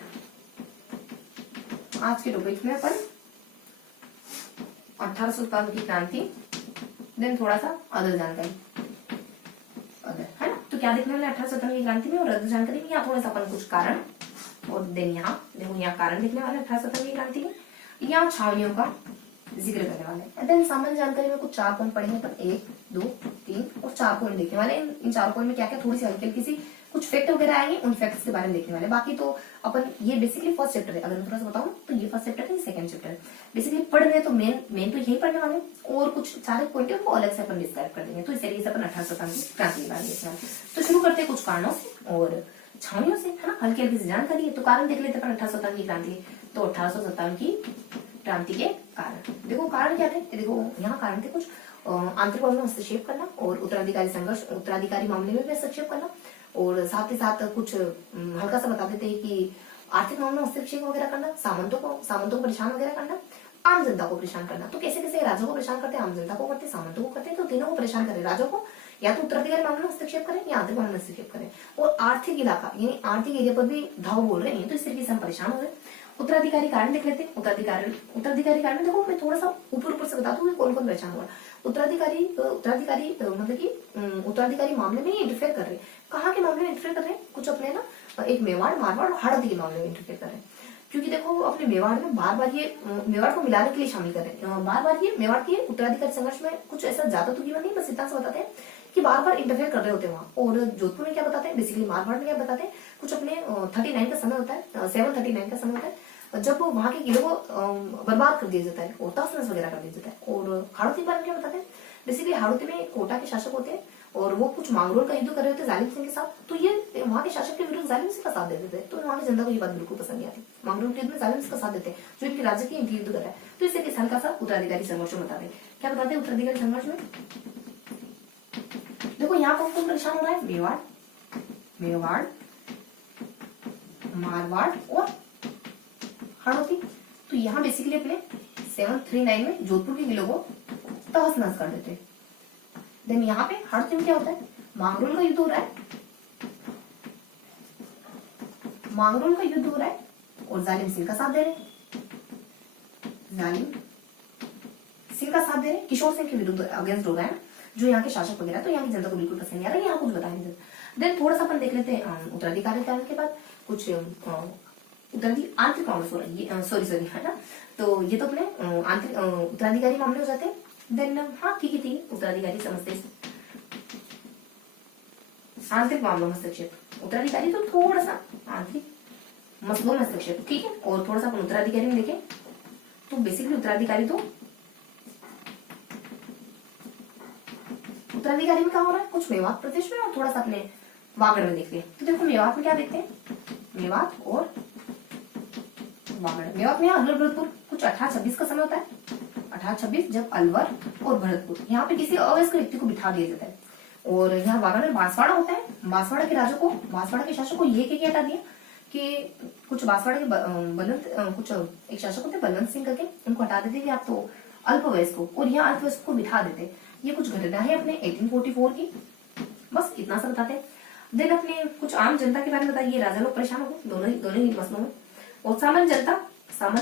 आज के टॉपिक में अपन 1857 की क्रांति, देन थोड़ा सा अदर जानकारी, अदर, है ना। तो क्या देखने वाले 1857 की क्रांति में और अदर जानकारी में, यहाँ थोड़ा सा अपन कुछ कारण, और देन यहाँ देखो यहाँ कारण देखने वाले 1857 की क्रांति में, यहाँ छावनियों का जिक्र करने वाले। देन सामान्य जानकारी में कुछ 4 पॉइंट पढ़ेंगे अपन, 1, 2, 3 और 4 पॉइंट देखने वाले। इन 4 पॉइंट में क्या क्या थोड़ी सी हल्की हल्की सी कुछ फैक्ट वगैरह आएंगे, उन फैक्ट्स के बारे में देखने वाले। बाकी तो अपन, ये बेसिकली फर्स्ट चैप्टर है, अगर मैं थोड़ा सा बताऊं तो ये फर्स्ट चैप्टर है, सेकंड चैप्टर है। बेसिकली पढ़ रहे तो मेन तो यही पढ़ने वाले, और कुछ 4 पॉइंट है उनको अलग से अपन डिस्क्राइब कर देंगे। तो इस तरीके से अपन 1857 की क्रांति के बारे में देखने वाले। तो शुरू करते हैं कुछ कारणों से और छावनियों से, है ना। हल्की हल्की सी जानकारी है। तो कारण देख लेते अपन 1857 की क्रांति। तो 1857 की क्रांति के कारण, देखो कारण क्या थे, देखो यहाँ कारण थे कुछ आंतरिक मामले में हस्तक्षेप करना, और उत्तराधिकारी संघर्ष, उत्तराधिकारी मामले में भी हस्तक्षेप करना, और साथ ही साथ कुछ हल्का सा बता देते हैं कि आर्थिक मामलों में हस्तक्षेप वगैरह करना, सामंतों को परेशान वगैरह करना, आम जनता को परेशान करना। तो कैसे कैसे राजा को परेशान करते, आम जनता को करते, सामंतों को करते, तो तीनों को परेशान करे। राजा को या तो उत्तराधिकारी मामले में हस्तक्षेप करें या आंतरिक मामले में हस्तक्षेप करें। और आर्थिक इलाका यानी आर्थिक एरिया पर भी धाव बोल रहे हैं, तो इस तरीके से हम परेशान हो रहे हैं। उत्तराधिकारी कारण देख लेते हैं। उत्तराधिकारी कारण देखो, मैं थोड़ा सा ऊपर से बता दूं कौन कौन परेशान हुआ। उत्तराधिकारी मतलब कि उत्तराधिकारी मामले में इंटरफेयर कर रहे हैं। कहाँ के मामले में इंटरफेयर कर रहे हैं? कुछ अपने ना एक मेवाड़, मारवाड़ और हाड़ौती के मामले में इंटरफेयर कर रहे हैं। क्योंकि देखो अपने मेवाड़ में बार बार ये मेवाड़ को मिलाने के लिए शामिल कर रहे हैं। बार बार ये मेवाड़ के उत्तराधिकारी संघर्ष में कुछ ऐसा ज्यादा तो नहीं, बस इतना सा बताते हैं कि बार बार इंटरफेयर कर रहे होते हैं वहां। और जोधपुर में क्या बताते हैं, बेसिकली मारवाड़ में क्या बताते हैं, कुछ अपने 39 का समय होता है, 739 का समय होता है, जब वहां के किले को बर्बाद कर दिया जाता है और तहस नहस वगैरह कर दिया जाता है। और हाड़ौती के बारे में क्या बताते हैं, बेसिकली हाड़ौती में कोटा के शासक होते हैं और वो कुछ मांगरोल का युद्ध कर रहे होते हैं जालिम सिंह के साथ। तो ये वहां के शासक के विरुद्ध जालिम सिंह का साथ देते थे। तो वहां की जनता को ये बात बिल्कुल पसंद नहीं आती। मांगरोल के युद्ध में जालिम सिंह का साथ देते हैं जो इनके राज्य की इनकी युद्ध कर रहा है। तो इसे किस हल्का सा उत्तराधिकारी संघर्ष में बताते हैं। क्या बताते हैं उत्तराधिकारी संघर्ष में? देखो यहाँ कौन कौन परेशान हो रहा है, मेवाड़, मारवाड़ और हाड़ौती। तो यहाँ बेसिकली अपने 739 में जोधपुर के किलों को तहस नहस कर देते हैं। देन यहाँ पे हाड़ौती में क्या होता है, मांगरोल का युद्ध हो रहा है, मांगरोल का युद्ध हो रहा है और जालिम सिंह का साथ दे रहे हैं, जालिम सिंह का साथ दे रहे हैं, किशोर सिंह के विरुद्ध अगेंस्ट हो रहा है जो यहाँ के शासक वगैरह। तो यहाँ की जनता को बिल्कुल पसंद नहीं आ रहा है, यहाँ कुछ बताया नहीं। देन थोड़ा सा अपन देख लेते हैं उत्तराधिकारी काल के बाद कुछ आंतरिक मामले, सॉरी है ना। तो ये तो अपने आंतरिक उत्तराधिकारी मामले हो जाते हैं। देन हाँ ठीक है, उत्तराधिकारी समझते हैं। आंतरिक मामलों में हस्तक्षेप, उत्तराधिकारी तो थोड़ा सा आंतरिक मसलों में हस्तक्षेप, ठीक है। और थोड़ा सा अपन उत्तराधिकारी में देखें तो बेसिकली उत्तराधिकारी में क्या हो रहा है, कुछ मेवात प्रदेश में और थोड़ा सा अपने वागड़ में देखते हैं। तो देखो मेवात में क्या देखते हैं, मेवात और वागड़। मेवात में अलवर भरतपुर कुछ 1826 का समय होता है, 1826 जब अलवर और भरतपुर यहाँ पे किसी अवयस्क व्यक्ति को बिठा दिया जाता है। और यहाँ वागड़ में बांसवाड़ा होता है। बांसवाड़ा के राजा को, बांसवाड़ा के शासक को ये क्या हटा दिया कि कुछ बांसवाड़ा के कुछ एक शासक होते बलवंत सिंह करके, उनको हटा देते कि आप तो अल्पवयस्क को, और यहाँ अल्पवयस्क को बिठा देते। ये कुछ घटना है अपने 1844 की, बस इतना सा बताते हैं। देन अपने कुछ आम जनता के बारे में बताइए। राजा लोग परेशान हो गए दोनों ही मसलों में, और सामान्य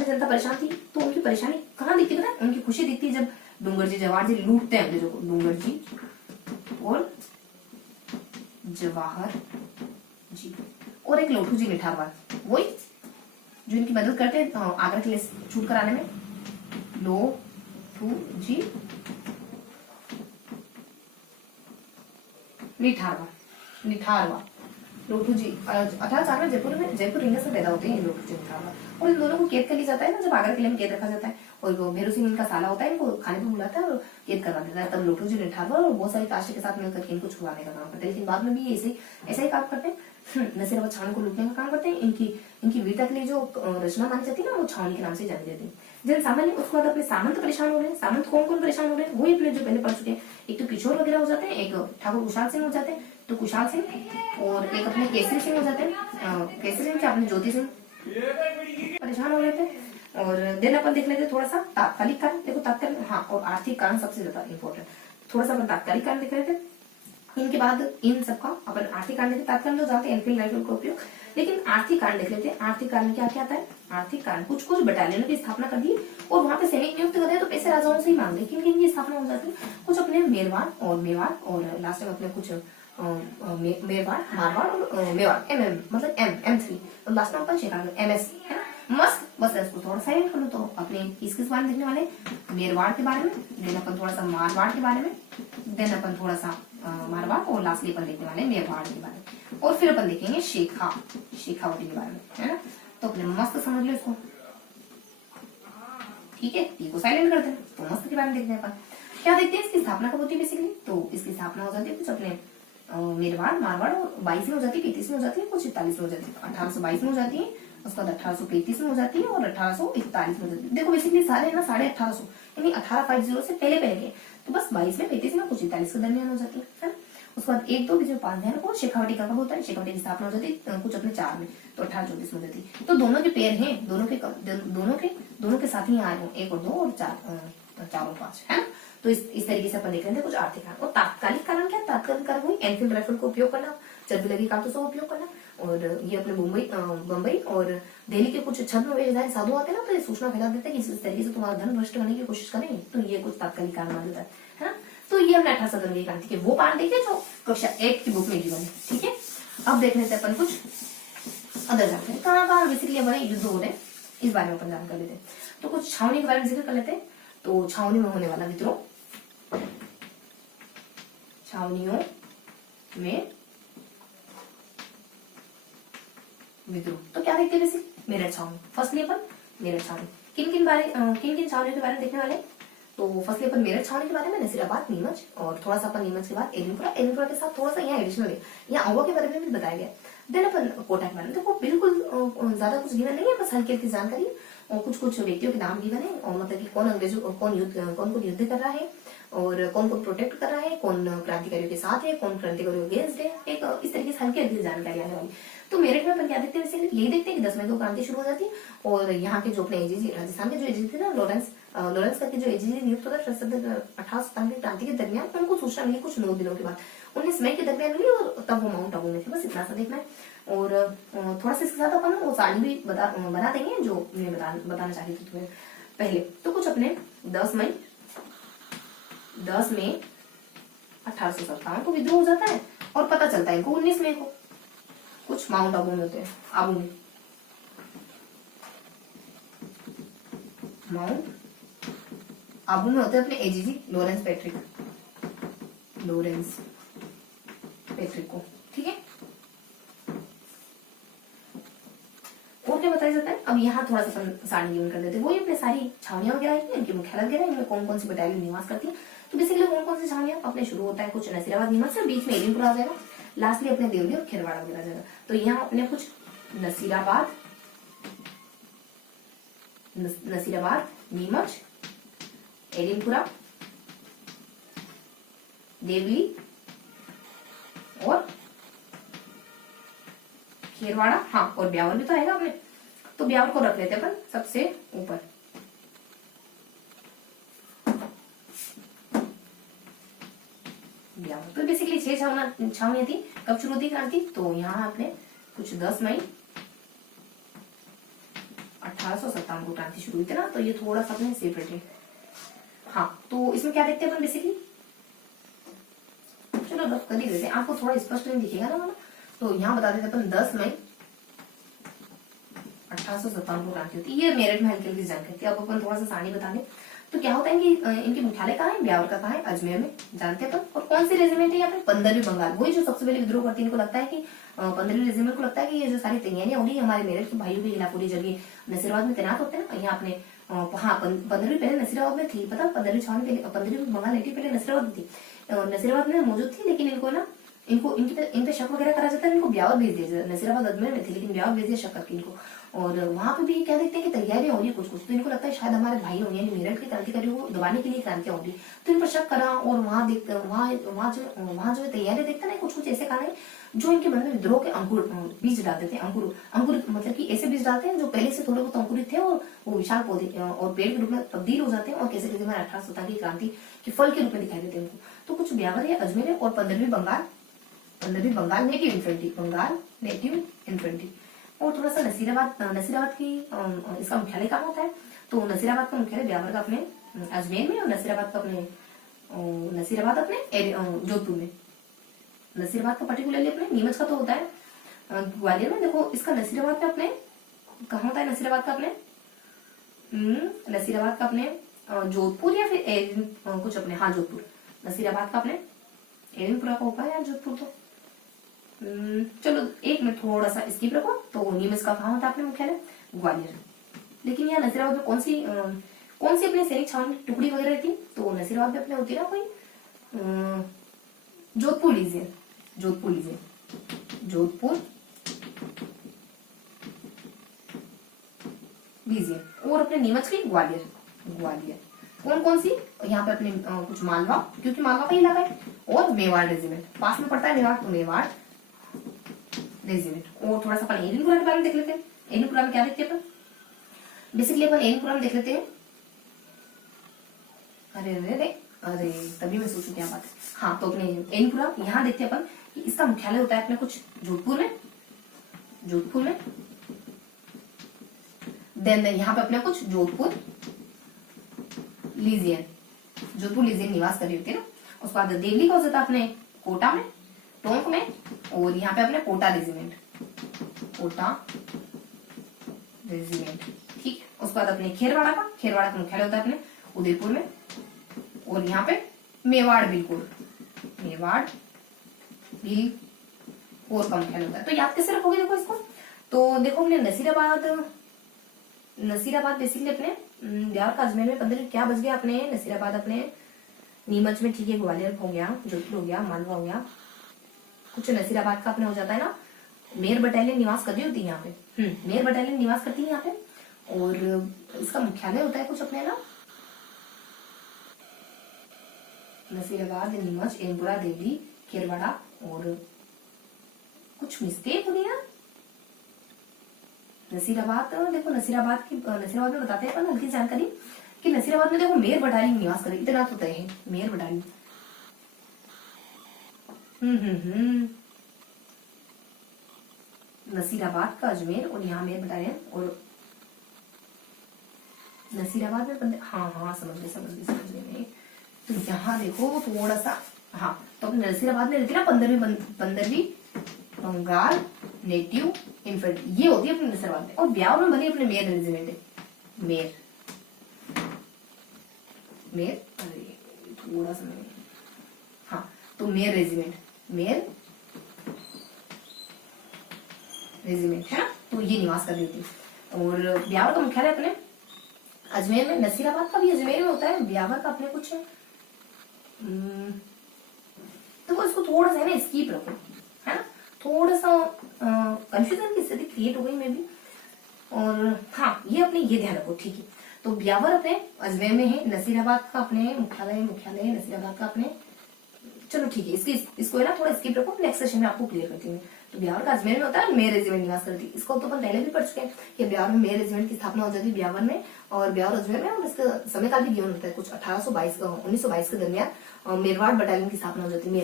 जनता परेशान थी। तो उनकी परेशानी कहाँ दिखती है, उनकी खुशी दिखती है जब डूंगर जी जवाहर जी लूटते हैं अंग्रेजों को। डूंगर जी और जवाहर जी और एक लोठू जी निठारवाल, वही जो इनकी मदद करते हैं आगरा के लिए छूट कराने में। लोठू जी निठारवा लोठू जी 1804 में जयपुर रिंगस में पैदा होते हैं लोठू जी निठारवा। और इन दोनों को कैद कर लिया जाता है ना, जब आगरा किले में कैद रखा जाता है और वो भैरू सिंह इनका साला होता है, इनको खाने पर बुलाता है और कैद करवा देता है। तब लोठू जी निठारवा और बहुत सारी काशी के साथ मिलकर इनको छुड़ाने का काम करते हैं। लेकिन बाद में भी ऐसा ही काम करते हैं, न सिर्फ छावनी को लूटने का काम करते हैं। इनकी वीरता के लिए जो रचना मानी जाती है ना, वो छावनी के नाम से जानी जाती है। जन सामान्य उसके बाद अपने सामंत परेशान हो रहे हैं। सामंत कौन कौन परेशान हो रहे हैं, वही अपने जो पहले पढ़ चुके हैं। एक तो किशोर वगैरह हो जाते हैं, एक ठाकुर कुशाल सिंह हो जाते हैं, तो कुशाल सिंह, और एक अपने केसरी सिंह हो जाते हैं। केसरी सिंह से अपने ज्योति सिंह परेशान हो रहे थे। और देन अपन देख लेते थोड़ा सा तात्कालिक कारण। देखो तात्कालिक, हाँ, और आर्थिक कारण सबसे ज्यादा इंपॉर्टेंट। थोड़ा सा अपन तात्कालिक कारण देख रहे थे। इनके बाद इन सबका अपन आर्थिक कारण देखे। तात्कालिक जाते हैं एनफील्ड राइफल का उपयोग, लेकिन आर्थिक कारण देख लेते हैं। आर्थिक कारण में क्या क्या आता है, आर्थिक कारण कुछ बटालियनों की स्थापना कर दी और वहां पे सैनिक नियुक्त कर दिया। तो पैसे राजाओं से ही मांग रहे, किन की स्थापना हो जाती है, कुछ अपने मेवाड़ और मेवाड़, और लास्ट में अपने कुछ मेवाड़, मारवाड़ और मेवाड़, मतलब M3, और लास्ट में अपन MS है ना, मस्त। बस इसको थोड़ा साइलेंट कर लो। तो अपने किस बारे में देखने वाले, मेरवाड़ के बारे में, देन अपन थोड़ा सा मारवाड़ के बारे में, देन अपन थोड़ा सा मारवाड़, और लास्टली अपन देखने वाले मेवाड़ के बारे में, और फिर अपन देखेंगे शेखावटी के बारे में, है ना। तो अपने मस्त समझ लो इसको, ठीक है। टी को साइलेंट करते हैं। तो मस्त के बारे में देखते हैं अपन। क्या देखते हैं, इसकी स्थापना कब होती है बेसिकली। तो इसकी स्थापना हो जाती है कुछ अपने मेरवाड़, मारवाड़, और 22 में हो जाती है, 35 में हो जाती है, कुछ 41 में हो जाती है, 1822 में हो जाती है, उसके बाद 1835 में हो जाती है, और 1841 में हो जाती है। देखो बेसिकली सारे है ना 1850, यानी 1850 से पहले के, तो बस 22 में, 35 में, कुछ 41 के दरमियान हो जाती है। उसके बाद 1-2 बीच में 5 ध्यान रखो। शेखावटी का कब होता है, शेखावटी की स्थापना हो जाती है कुछ अपने 4 में, तो 1834 में हो जाती है। तो दोनों के पेयर हैं, दोनों के दोनों के साथ ही आए हो, 1 और 2 और 4 और 5, है ना। तो इस तरीके से अपन देख रहे थे कुछ आर्थिक कारण। और तात्कालिक कारण क्या, तात्कालिक कारण वही एनफील्ड राइफल का उपयोग करना, जब भी लगी कारतूसों का उपयोग करना। और ये अपने बम्बई और दिल्ली के कुछ छद्म वेशधारी साधु आते हैं ना, तो ये सूचना फैला देते हैं कि इस तरीके से तुम्हारा धन भ्रष्ट करने की कोशिश करेंगे, तो ये कुछ तात्कालिक कारण मान लेता है ना। तो ये हमने 1817 की क्रांति के वो पार्ट देखे जो कक्षा 8 की बुक में गिवन है, ठीक है। अब देख लेते हैं अपन कुछ अदर जानकारी, कहाँ बेसिकली हमारे युद्ध हो रहे हैं, इस बारे में अपन जान कर लेते हैं। तो कुछ छावनी के बारे में जिक्र कर लेते हैं। तो छावनी में होने वाला विद्रोह, छावनियों में विद्रोह, तो क्या देखते हैं बेसिक, मेरठ छावनी। फर्स्टली अपन मेरठ छावनी, किन किन छावनियों के बारे में देखने वाले। तो फर्स्टली अपन मेरठ छावनी के बारे में, नसीराबाद, नीमच, और थोड़ा सा अपन नीमच के बाद एलिनपुरा के साथ थोड़ा सा यहाँ एडिशनल है, यहाँ अगवा के बारे में भी बताया गया। देन अपन कोटा के बारे में, देखो बिल्कुल ज्यादा कुछ गिवन नहीं है, बस हल्की हल्की जानकारी और कुछ व्यक्तियों के नाम गिवन है, और मतलब कि कौन युद्ध कर रहा है, और कौन प्रोटेक्ट कर रहा है, कौन क्रांतिकारियों के साथ है, कौन क्रांतिकारियों के अगेंस्ट है, एक इस तरीके से हल्की हल्की जानकारी आने वाली। तो मेरठ में अपन क्या देखते हैं, यही देखते हैं कि 10 मई को क्रांति शुरू हो जाती है, और यहाँ के जो अपने एजीजी, राजस्थान के जो एजीजी थे ना, लॉरेंस करके जो एजीजी नियुक्त होता है 1857 की क्रांति के दरमियान, उनको सूचना मिली कुछ 9 दिनों के बाद, 19 मई के दरमियान मिली, और तब वो माउंट आबू में थे। बस इतना सा देखना है। और थोड़ा सा इसके साथ अपन वो साड़ी भी बना देंगे जो मैं बताना चाहती थी तुम्हें पहले। तो कुछ अपने 10 मई 1857 को विद्रोह हो जाता है, और पता चलता है इनको 19 मई को कुछ माउंट आबू में होते हैं, माउंट आबू में होते हैं अपने एजीजी लॉरेंस पैट्रिक को, ठीक है। और क्या बताया जाता है, अब यहाँ थोड़ा सा सारणी गिवन कर देते हैं, वही अपने सारी छावनियां वगैरह है, इनके मुख्यालय वगैरह, इनमें कौन कौन सी बटालियन निवास करती है। तो बेसिकली कौन सी छावनियां अपने शुरू होता है कुछ नसीराबाद, नीमच से, बीच में एलिनपुर आ जाएगा, लास्टली अपने देवली और खेरवाड़ा वगैरह जाएगा। तो यहाँ अपने कुछ नसीराबाद, नीमच, एलिनपुरा, देवली और खेरवाड़ा, हाँ, और ब्यावर भी तो आएगा अपने, तो ब्यावर को रख लेते हैं अपन सबसे ऊपर। ब्यावर तो बेसिकली 6 छावनियां थी। कब शुरू होती क्रांति, तो यहाँ आपने कुछ 10 मई 1857 को क्रांति शुरू हुई थी ना, तो ये थोड़ा सा अपने सेपरेट है। हाँ, तो इसमें क्या देखते हैं अपन बेसिकली, चलो रफ कर ही देते हैं, आपको थोड़ा स्पष्ट नहीं दिखेगा ना वाला। तो यहाँ बता देते अपन 10 मई 1857 को क्रांति होती है। ये मेरठ में हल्की हल्की जानकारी थी। अब अपन थोड़ा सा सारणी बता दें, तो क्या होता है कि इनके मुख्यालय कहाँ है, ब्यावर का कहाँ है, अजमेर में, जानते हैं अपन। और कौन सी रेजिमेंट है यहाँ पे, 15वीं बंगाल, वही जो सबसे पहले विद्रोह करती है। इनको लगता है कि 15वीं रेजिमेंट को लगता है कि ये जो सारी तैयारियां हो रही है हमारे मेरठ के भाइयों के खिलाफ पूरी जगह नसीराबाद में तैनात होते हैं। यहाँ अपने हाँ 15वीं पहले नसीराबाद में थी, पता 15वीं छावनी पहले 15वीं बंगाल नेटिव पहले नसीराबाद में थी, नसीराबाद में मौजूद थी, लेकिन इनको ना इन पे शक वगैरह करा जाता है, इनको ब्यावर भेज दिया। नसीराबाद अजमेर में थी, लेकिन ब्यावर भेज दिया शक करके इनको। और वहां पे भी क्या देखते हैं कि तैयारियां हो रही है कुछ, तो इनको लगता है शायद हमारे भाई होंगे, यानी मेरठ के क्रांतिकारियों को दबाने के लिए क्रांतियां हो रही, तो इन पर शक करा। और वहां जो तैयारियां देखते ना, कुछ ऐसे कारण है जो इनके मन में विद्रोह के अंकुर बीज डाल देते हैं। अंकुर मतलब कि ऐसे बीज डालते हैं जो पहले से थोड़े बहुत अंकुरित थे, और वो विशाल पौधे और पेड़ के रूप में तब्दील हो जाते हैं, और कैसे कैसे हमारे 1857 की क्रांति के फल के रूप में दिखाई देते हैं उनको। तो कुछ ब्यावर है, अजमेर है, और 15वीं बंगाल नेटिव इन्फेंट्री, और थोड़ा सा नसीराबाद की इसका मुख्यालय कहाँ होता है, तो नसीराबाद का मुख्यालय ब्यावर का अपने अजमेर में, और नसीराबाद अपने जोधपुर में। नसीराबाद का पर्टिकुलरली अपने नीमच का तो होता है ग्वालियर में। देखो इसका नसीराबाद का अपने कहाँ होता है, नसीराबाद का अपने जोधपुर, या फिर कुछ अपने, हाँ जोधपुर, नसीराबाद का अपने एलिनपुरा का होगा यार जोधपुर। तो चलो एक मिनट थोड़ा सा स्किप रखो। तो नीमच का कहाँ होता है अपने मुख्यालय, ग्वालियर। लेकिन यहाँ नसीराबाद में कौन सी अपने सैनिक छावनी टुकड़ी वगैरह रहती, तो नसीराबाद में अपने होती ना कोई जोधपुर लीजिए, और अपने नीमच की ग्वालियर। कौन सी यहाँ पे अपने कुछ मालवा, क्योंकि मालवा का इलाका है, और मेवाड़ रेजिमेंट पास में पड़ता है मेवाड़, तो मेवाड़ रेजिमेंट। और थोड़ा सा अपन एलिनपुरा के बारे में देख लेते हैं। एलिनपुरा में क्या देखते हैं अपन, बेसिकली अपन एनपुरा में देख लेते हैं। अरे अरे अरे अरे तभी मैं सोचू क्या बात है। हाँ, तो अपने एनपुरा यहाँ देखते हैं अपन कि इसका मुख्यालय होता है अपने कुछ जोधपुर में, जोधपुर में। देन यहाँ पे अपने कुछ जोधपुर लीजियन, जोधपुर लीजियन निवास कर रही होती है ना। उसके बाद देवली का होता है अपने कोटा में, टोंक में, और यहाँ पे अपने कोटा रेजिमेंट, कोटा रेजिमेंट, ठीक है। उसके बाद अपने खेरवाड़ा का मुख्यालय होता है अपने उदयपुर में, और यहाँ पे मेवाड़ बिलकुल, मेवाड़ बिलकुल का मुख्यालय होता है। तो याद कैसे रखोगे देखो इसको। तो देखो अपने नसीराबाद बेसिकली अपने बिहार का अजमेर में 15 क्या बच गया अपने नसीराबाद, अपने नीमच में, ठीक है, ग्वालियर हो गया, जोधपुर हो गया, मालवा हो गया, कुछ नसीराबाद का अपने हो जाता है ना। मेर बटालियन निवास करती होती है यहाँ पे, मेर बटालियन निवास करती है यहाँ पे, और इसका मुख्यालय होता है कुछ अपने ना नसीराबाद, नीमच, एनपुरा, देवली, खेरवाड़ा, और कुछ मिस्टेक हो गई ना। नसीराबाद, देखो नसीराबाद में बताते हैं हल्की जानकारी कि नसीराबाद में देखो मेर बटालियन निवास करे, इतना तो तय है, मेर बटालियन। नसीराबाद का अजमेर, और यहाँ मेर बटालियन, और नसीराबाद में हाँ समझ गए। तो यहाँ देखो थोड़ा सा, हाँ, तो अपने नसीराबाद में रहती है ना 15वीं बंगाल नेटिव इन्फेंट्री, ये होती है अपने नसीराबाद में। और ब्यावर में बनी अपने मेर रेजिमेंट है, मेर, अरे थोड़ा सा मैंने, हाँ, तो मेर रेजिमेंट है ना, तो ये निवास कर रही होती है। और ब्यावर का मुख्यालय अपने अजमेर में, नसीराबाद का भी अजमेर में होता है, ब्यावर का अपने कुछ तो वो इसको थोड़ा सा है ना स्कीप रखो, है ना, थोड़ा सा कंफ्यूजन की स्थिति क्रिएट हो गई मे भी। और हाँ, ये अपने ये ध्यान रखो, ठीक है। तो ब्यावर अपने अजमेर में है, नसीराबाद का अपने मुख्यालय नसीराबाद का अपने, चलो ठीक है, इसको है ना थोड़ा स्किप रखो, नेक्स्ट सेशन में आपको क्लियर करती हूँ। तो ब्यावर का अजमेर में होता है, मेर रेजिमेंट निवास करती है। इसको तो अपन पहले भी पढ़ चुके हैं कि ब्यावर में मेर रेजिमेंट की स्थापना हो जाती है, ब्यावर में और ब्यावर अजमेर में, और इसका समय काल भी गिवन होता है कुछ 1922 के दरमियान मेरवाड़ बटालियन की स्थापना हो जाती है।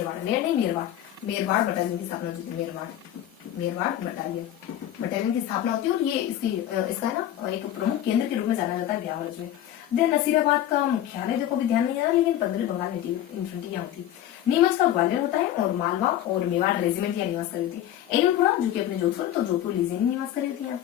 मेरवाड़ बटालियन की स्थापना हो जाती है, मेरवाड़ बटालियन की स्थापना होती है। और ये इसका है ना एक प्रमुख केंद्र के रूप में जाना जाता है ब्यावर अजमेर। देन नसीराबाद का मुख्यालय देखो भी ध्यान नहीं आ रहा, लेकिन 15वीं बंगाल नेटिव इन्फेंट्री यहाँ होती है। नीमच का ग्वालियर होता है, और मालवा और मेवाड़ रेजिमेंट यहाँ निवास कर रही थी। एनपुरा जो कि अपने जोधपुर, तो जोधपुर लीजियन निवास कर रही थी यहाँ।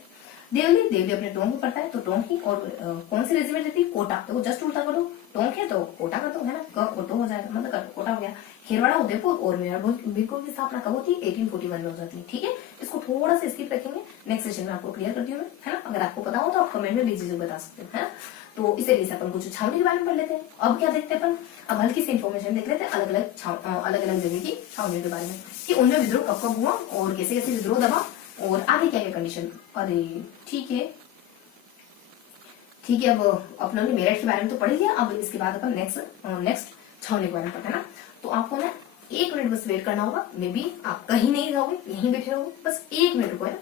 देवली अपने टोंक में पड़ता है, तो टोंक ही, और कौन सी रेजिमेंट रहती है, कोटा, तो जस्ट उल्टा करो, टोंक है तो कोटा का तो है ना, कोटो हो जाएगा, मतलब कोटा हो गया। खेरवाड़ा, उदयपुर और मेवाड़ बिल्कुल की स्थापना कब होती है, 1841 में हो जाती है, ठीक है। इसको थोड़ा सा स्किप रखेंगे, नेक्स्ट सेशन में आपको क्लियर करती हूँ मैं, है ना। अगर आपको पता हो तो आप कमेंट में बेझिझक बता सकते हैं, है ना। तो इसे अपन कुछ छावनी के बारे में पढ़ लेते हैं। अब क्या देखते हैं अपन, अब हल्की सी इन्फॉर्मेशन देख लेते हैं अलग अलग जगह की छावनी के बारे में, कि उनमें विद्रोह कब कब हुआ और कैसे कैसे विद्रोह दबा, और आगे क्या क्या कंडीशन। अरे ठीक है, अब अपने मेरठ के बारे में तो पढ़ लिया। अब इसके बाद अपन नेक्स्ट छावनी के बारे में पढ़ा है ना। तो आपको ना 1 मिनट बस वेट करना होगा, मे बी आप कहीं नहीं जाओगे, यहीं बैठे रहोगे, बस 1 मिनट को है।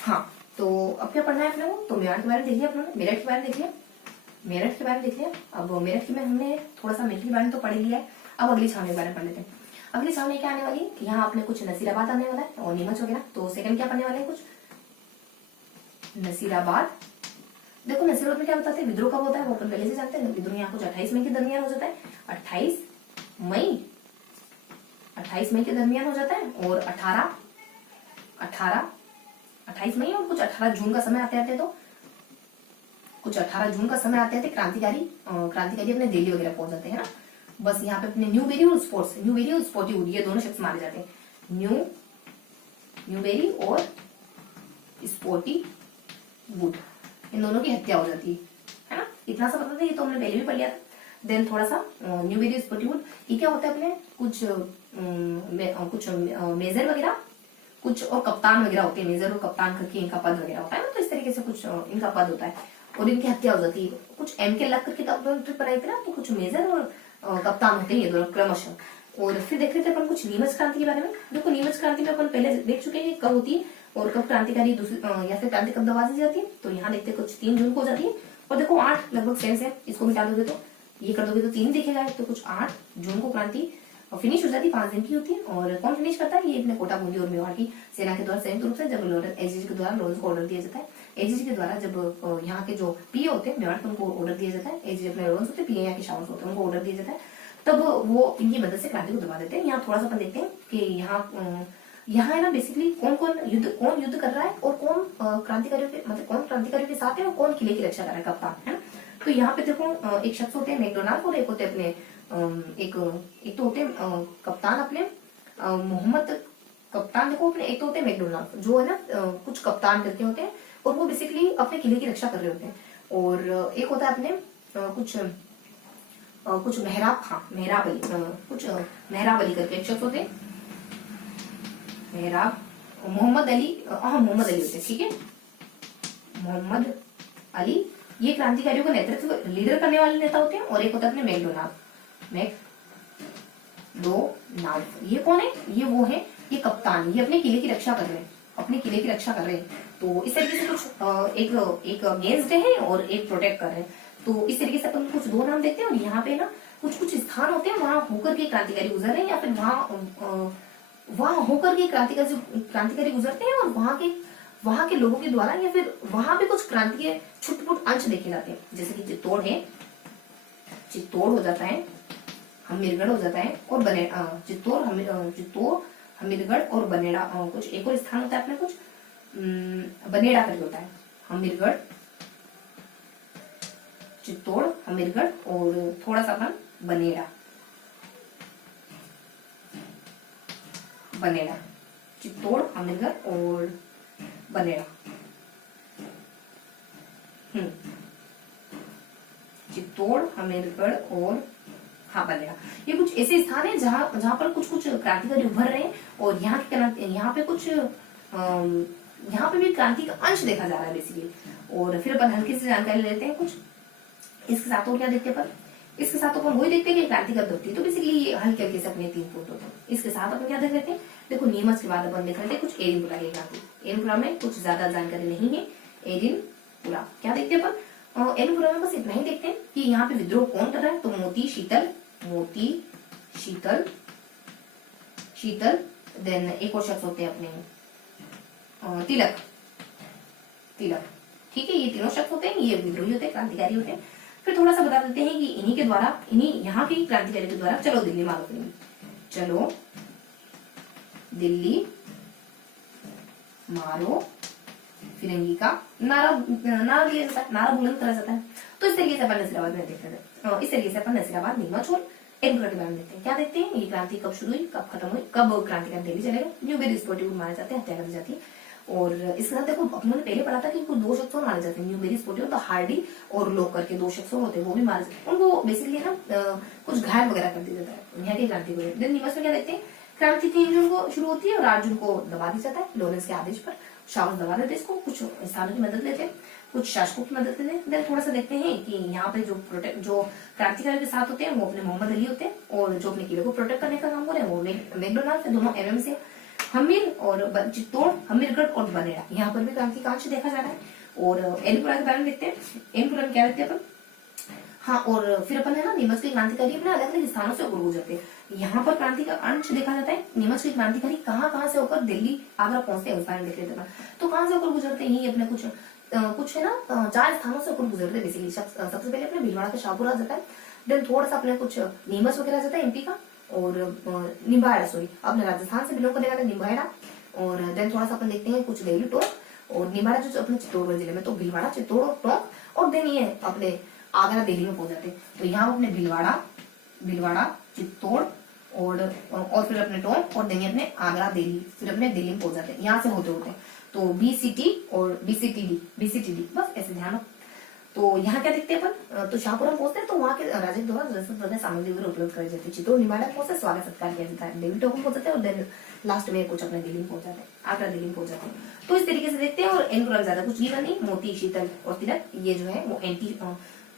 हाँ, तो अब क्या पढ़ना है अपने को, तो मेवाड़ के बारे में देख लिया अपने, मेरठ के बारे में देख लिया। अब मेरठ की में हमने थोड़ा सा मेरठ के बारे में तो पढ़ लिया है। अब अगली छावनी के बारे में पढ़ लेते हैं। अगली छावनी क्या आने वाली है, यहाँ आपने कुछ नसीराबाद आने वाला है और नीमच हो गया। तो सेकंड क्या पढ़ने वाले हैं, कुछ नसीराबाद। देखो नसीराबाद में क्या बताते हैं, विद्रोह कब होता है वो अपन पहले से जानते हैं। विद्रोह यहाँ कुछ 28 मई के दरमियान हो जाता है। 28 मई 28 मई के दरमियान हो जाता है। और 28 मई और कुछ 18 जून का समय आते आते, तो कुछ 18 जून का समय आते आते क्रांतिकारी अपने दिल्ली वगैरह पहुंच जाते हैं ना। बस यहाँ पे अपने न्यूबेरी और स्पोर्टिवुड ये दोनों शख्स मारे जाते हैं। न्यूबेरी और स्पोर्टिवुड इन दोनों की हत्या हो जाती है ना। इतना सा पता था, ये तो हमने पहले भी पढ़ लिया था। देन थोड़ा सा न्यूबेरी स्पोर्टिवुड ये क्या होता है अपने कुछ मेजर वगैरह कुछ और कप्तान वगैरह होते हैं। मेजर और कप्तान करके इनका पद वगैरह होता है ना, तो इस तरीके से कुछ इनका पद होता है और इनकी हत्या हो जाती है। कुछ एम के लग करके ट्रिप बनाई थी ना, तो कुछ मेजर और कप्तान होते हैं ये दोनों क्रमशः। और फिर देख रहे थे अपन कुछ नीमच क्रांति के बारे में। देखो नीमच क्रांति में अपन पहले देख चुके हैं कब होती है और कब क्रांतिकारी या फिर क्रांति कब दबा दी जाती है। तो यहाँ देखते कुछ 3 जून को हो जाती है। और देखो 8 लगभग सेंस है, इसको मिटा दोगे तो ये कर दोगे तो 3 दिखेगा। तो कुछ 8 जून को क्रांति फिनिश हो जाती है, 5 दिन की होती है। और कौन फिनिश करता है, ये अपने कोटा बूंदी और मेवाड़ की सेना के द्वारा संयुक्त रूप से जब एजीजी के द्वारा लॉरेंस को ऑर्डर दिया जाता है। एजीजी के द्वारा जब यहाँ के जो पीए होते हैं मेवाड़ के उनको ऑर्डर दिया जाता है। एजीजी अपने लॉरेंस होते हैं, पीए यहाँ के शावर्स होते हैं, उनको ऑर्डर दिया जाता है। तब वो इनकी मदद से क्रांति को दबा देते हैं। यहाँ थोड़ा सा अपन देखते हैं कि यहाँ है ना बेसिकली कौन युद्ध कर रहा है और कौन क्रांतिकारियों के मतलब कौन क्रांतिकारियों के साथ है और कौन किले की रक्षा कर रहा है, कप्तान है ना। तो यहाँ पे देखो एक शख्स होते हैं मैकडोनाल्ड और एक होते हैं अपने एक तो होते हैं कप्तान अपने मोहम्मद कप्तान। देखो अपने एक तो होते हैं मैकडोनाल्ड जो है ना कुछ कप्तान करके होते हैं और वो बेसिकली अपने किले की रक्षा कर रहे होते हैं। और एक होता है अपने कुछ मेहराब अली करके एक शख्स होते हैं। मोहम्मद अली होते हैं, ठीक है। मोहम्मद अली ये क्रांतिकारियों का नेतृत्व लीडर करने वाले नेता होते हैं। और एक होता है अपने मैकडोनाल्ड। ये कौन है, ये वो है, ये कप्तान, ये अपने किले की रक्षा कर रहे हैं, तो इस तरीके से कुछ एक अगेंस्ट है और एक प्रोटेक्ट कर रहे हैं। तो इस तरीके से अपन कुछ 2 नाम देखते हैं। और यहाँ पे ना कुछ स्थान होते हैं वहां होकर के क्रांतिकारी गुजर रहे हैं या फिर वहां होकर के क्रांतिकारी गुजरते हैं और वहां के लोगों के द्वारा या फिर वहां पे कुछ क्रांति के छुटपुट अंश देखे जाते हैं। जैसे कि चित्तौड़ हो जाता है, हमीरगढ़ हो जाता है और चित्तौड़ हमीरगढ़ और बनेड़ा। कुछ एक और स्थान होता है अपने कुछ बनेड़ा करके होता है। हमीरगढ़, चित्तौड़, हमीरगढ़ और थोड़ा सा अपन बनेड़ा, चित्तौड़, हमीरगढ़ और बनेड़ा। चित्तौड़, हमीरगढ़ और बनेड़ा, ये कुछ ऐसे स्थान है जहां पर कुछ क्रांतिकारी उभर रहे हैं और यहाँ पे भी क्रांति का अंश देखा जा रहा है बेसिकली। और फिर अपन हल्की से जानकारी लेते हैं कुछ इसके साथ। और क्या देखते हैं, इसके साथ अपन वही देखते हैं कि क्रांति कब होती है। तो बेसिकली ये हल्के हल्के से अपने 3 पॉइंट होते हैं। इसके साथ अपन क्या देख लेते हैं, देखो नीमच के बाद अपन देख लेते हैं कुछ एरिनपुरा की क्रांति। एरिनपुरा में कुछ ज्यादा जानकारी नहीं है। एरिनपुरा क्या देखते हैं अपन, एरिनपुरा में बस इतना ही देखते हैं कि यहाँ पे विद्रोह कौन कर रहा है। तो मोती शीतल देन एक और शख्स होते हैं अपने तिलक, ठीक है। ये तीनों शख्स होते हैं, ये विद्रोही होते हैं, क्रांतिकारी होते हैं। फिर थोड़ा सा बता देते हैं कि इन्हीं यहाँ के क्रांतिकारी के द्वारा चलो दिल्ली मारो फिरंगी का नारा दिया जाता है, नारा बुलंद करा जाता है। तो इस तरीके से अपन नसीराबाद में देखते हैं। इस तरीके से अपन नसीराबाद, नीमच और एरिनपुरा के बारे में देखते हैं। क्या देखते हैं, ये क्रांति कब शुरू हुई, कब खत्म हुई, कब क्रांति का दिल्ली चलेगा, न्यूबेरी स्पोर्टिवुड मारे जाते हैं, हत्या कर दी जाती है। और इसके साथ देखो अपने पहले पढ़ा था कि कुछ 2 शख्स और मारे जाते हैं। न्यूबेरी स्पोर्टिवुड तो हार्डी और लोग करके 2 शख्स और होते हैं, वो भी मारे जाते हैं। उनको बेसिकली ना कुछ घायल वगैरह कर दिया जाता है यहाँ की क्रांति को। देन नीमच में क्या देखते हैं, क्रांति 3 जून को शुरू होती है और 8 जून को दबा दी जाता है लॉरेंस के आदेश पर। शावर्स दबा देते इसको, कुछ स्थानों की मदद लेते हैं, कुछ शासकों की मदद लेते हैं। देन थोड़ा सा देखते हैं कि यहाँ पे जो क्रांतिकारी के साथ होते हैं वो अपने मोहम्मद अली होते हैं और जो अपने किले को प्रोटेक्ट करने का काम हो रहे हैं वो मैकडोनाल्ड है। दोनों एमएम से हमीर और चित्तौड़, हमीरगढ़ और बनेड़ा, यहाँ पर भी क्रांति का अंश देखा जा रहा है। और एरिनपुरा के बारे में देखते हैं। एरिनपुरा में क्या देखते हैं अपन, और फिर अपन है ना नीमच के क्रांतिकारी अपने अलग अलग स्थानों से होकर गुजरते हैं। यहाँ पर क्रांति का अंश देखा जाता है। नीमच के क्रांतिकारी कहाँ से होकर दिल्ली आगरा पहुंचते हैं उस बारे में देख लेते हैं। तो कहाँ से होकर गुजरते हैं, यही अपने कुछ कुछ है ना 4 स्थानों से ऊपर गुजरते बेसिकली। सबसे पहले अपने भीलवाड़ा का शाहपुरा आ जाता है, देन थोड़ा सा अपने कुछ नीमच वगैरह आ जाता है एमपी का, और निम्बाहेड़ा, सॉरी अपने राजस्थान से बिलोंग करने वाला निम्बाहेड़ा, और देन थोड़ा सा अपन देखते हैं कुछ देवली टोंक, और निम्बाड़ा जो अपने चित्तौड़गढ़ जिले में, तो भीलवाड़ा, चित्तौड़, टोंक, और देन ये अपने आगरा दिल्ली में पहुंच जाते हैं। तो यहाँ अपने भीलवाड़ा, चित्तौड़ और फिर अपने टोंक, और देन अपने आगरा दिल्ली, फिर अपने दिल्ली में पहुंच जाते हैं यहाँ से होते होते। तो बीसीटी और बीसीटीडी बस ऐसे ध्यान रखो। तो यहाँ क्या देखते हैं अपन, तो शाहपुरा पहुंचते हैं तो वहाँ के राजा के द्वारा रसद सामग्री वगैरह उपलब्ध कराई जाती है। चित्तौड़ निम्बाड़ा पहुंचते स्वागत सत्कार किया जाता है, देवी टोंक पहुंचते हैं, और देन लास्ट में कुछ अपने दिल्ली में पहुंच जाते हैं, आगरा दिल्ली में पहुंच जाते हैं। तो इस तरीके से देखते हैं, और इनको ज्यादा कुछ गिवन नहीं। मोती, शीतल और तिलक ये जो है वो एंटी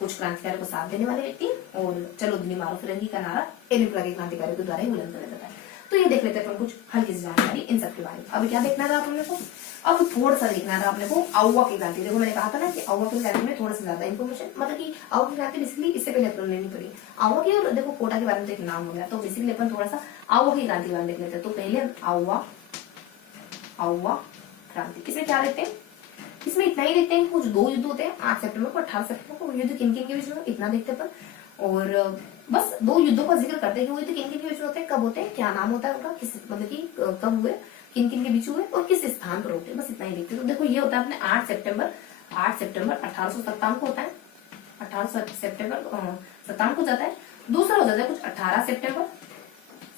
कुछ क्रांतिकारियों को साथ देने वाले व्यक्ति, और चलो दिल्ली मारो फिरंगी का नारा एलिपुरा के क्रांतिकारियों के द्वारा ही बुलंद कराया जाता है। तो ये देख लेते हैं अपन कुछ हल्की सी जानकारी इन सब के बारे में। अब क्या देखना था अपने को, अब थोड़ा सा देखना था अपने को आउवा की क्रांति। देखो मैंने कहा था ना कि आउवा की क्रांति में थोड़ा सा ज्यादा इन्फॉर्मेशन, मतलब कि आउवा की क्रांति बेसिकली इससे पहले अपन लेनी पड़ी आउवा की, और देखो कोटा के बारे में तो एक नाम हो गया, तो बेसिकली अपन थोड़ा सा आउवा की क्रांति के बारे में देख लेते हैं। तो पहले आउवा क्रांति, इसमें क्या देखते हैं, इसमें इतना ही देखते हैं, कुछ 2 युद्ध होते हैं 8 सितंबर को 18 सितंबर को। युद्ध किन किन के बीच में इतना देखते हैं अपन, और बस 2 युद्धों का जिक्र करते हैं कि वो युद्ध किन किन के बीच में होते हैं, कब होते हैं, क्या नाम होता है उनका, किस मतलब कि कब हुए, किन किन के बीच हुए, और किस स्थान पर होते हैं, बस इतना ही देखते हैं। तो देखो ये होता है अपने 8 सितंबर 1857 को होता है, 18 सितंबर 57 को जाता है। दूसरा हो जाता है कुछ 18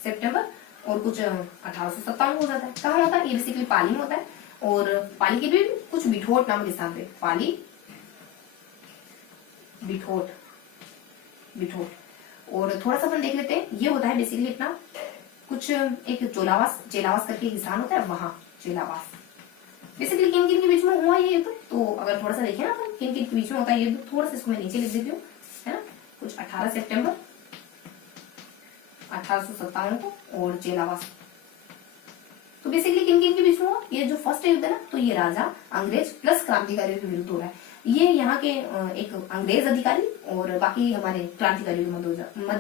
सितंबर और कुछ 1857 को जाता है। कहाँ होता है, ये बेसिकली पाली में होता है, और पाली के भी कुछ बिठोट नाम के स्थान पे, पाली बिठोट। और थोड़ा सा अपन देख लेते हैं, ये होता है बेसिकली अपना कुछ एक चेलावास करके एक स्थान होता है, वहां चेलावास। बेसिकली किन किन के बीच में हुआ ये युद्ध, तो अगर थोड़ा सा देखें ना तो किन किन के बीच में होता है ये युद्ध, थोड़ा सा इसको मैं नीचे लिख देती हूँ, है ना। कुछ 18 सितंबर 1857 को और चेलावास। तो बेसिकली किन किन के बीच में हुआ ये जो फर्स्ट युद्ध है ना, तो ये राजा अंग्रेज प्लस क्रांतिकारियों के विरुद्ध हो रहा है। ये यहाँ के एक अंग्रेज अधिकारी और बाकी हमारे क्रांतिकारियों के मध्य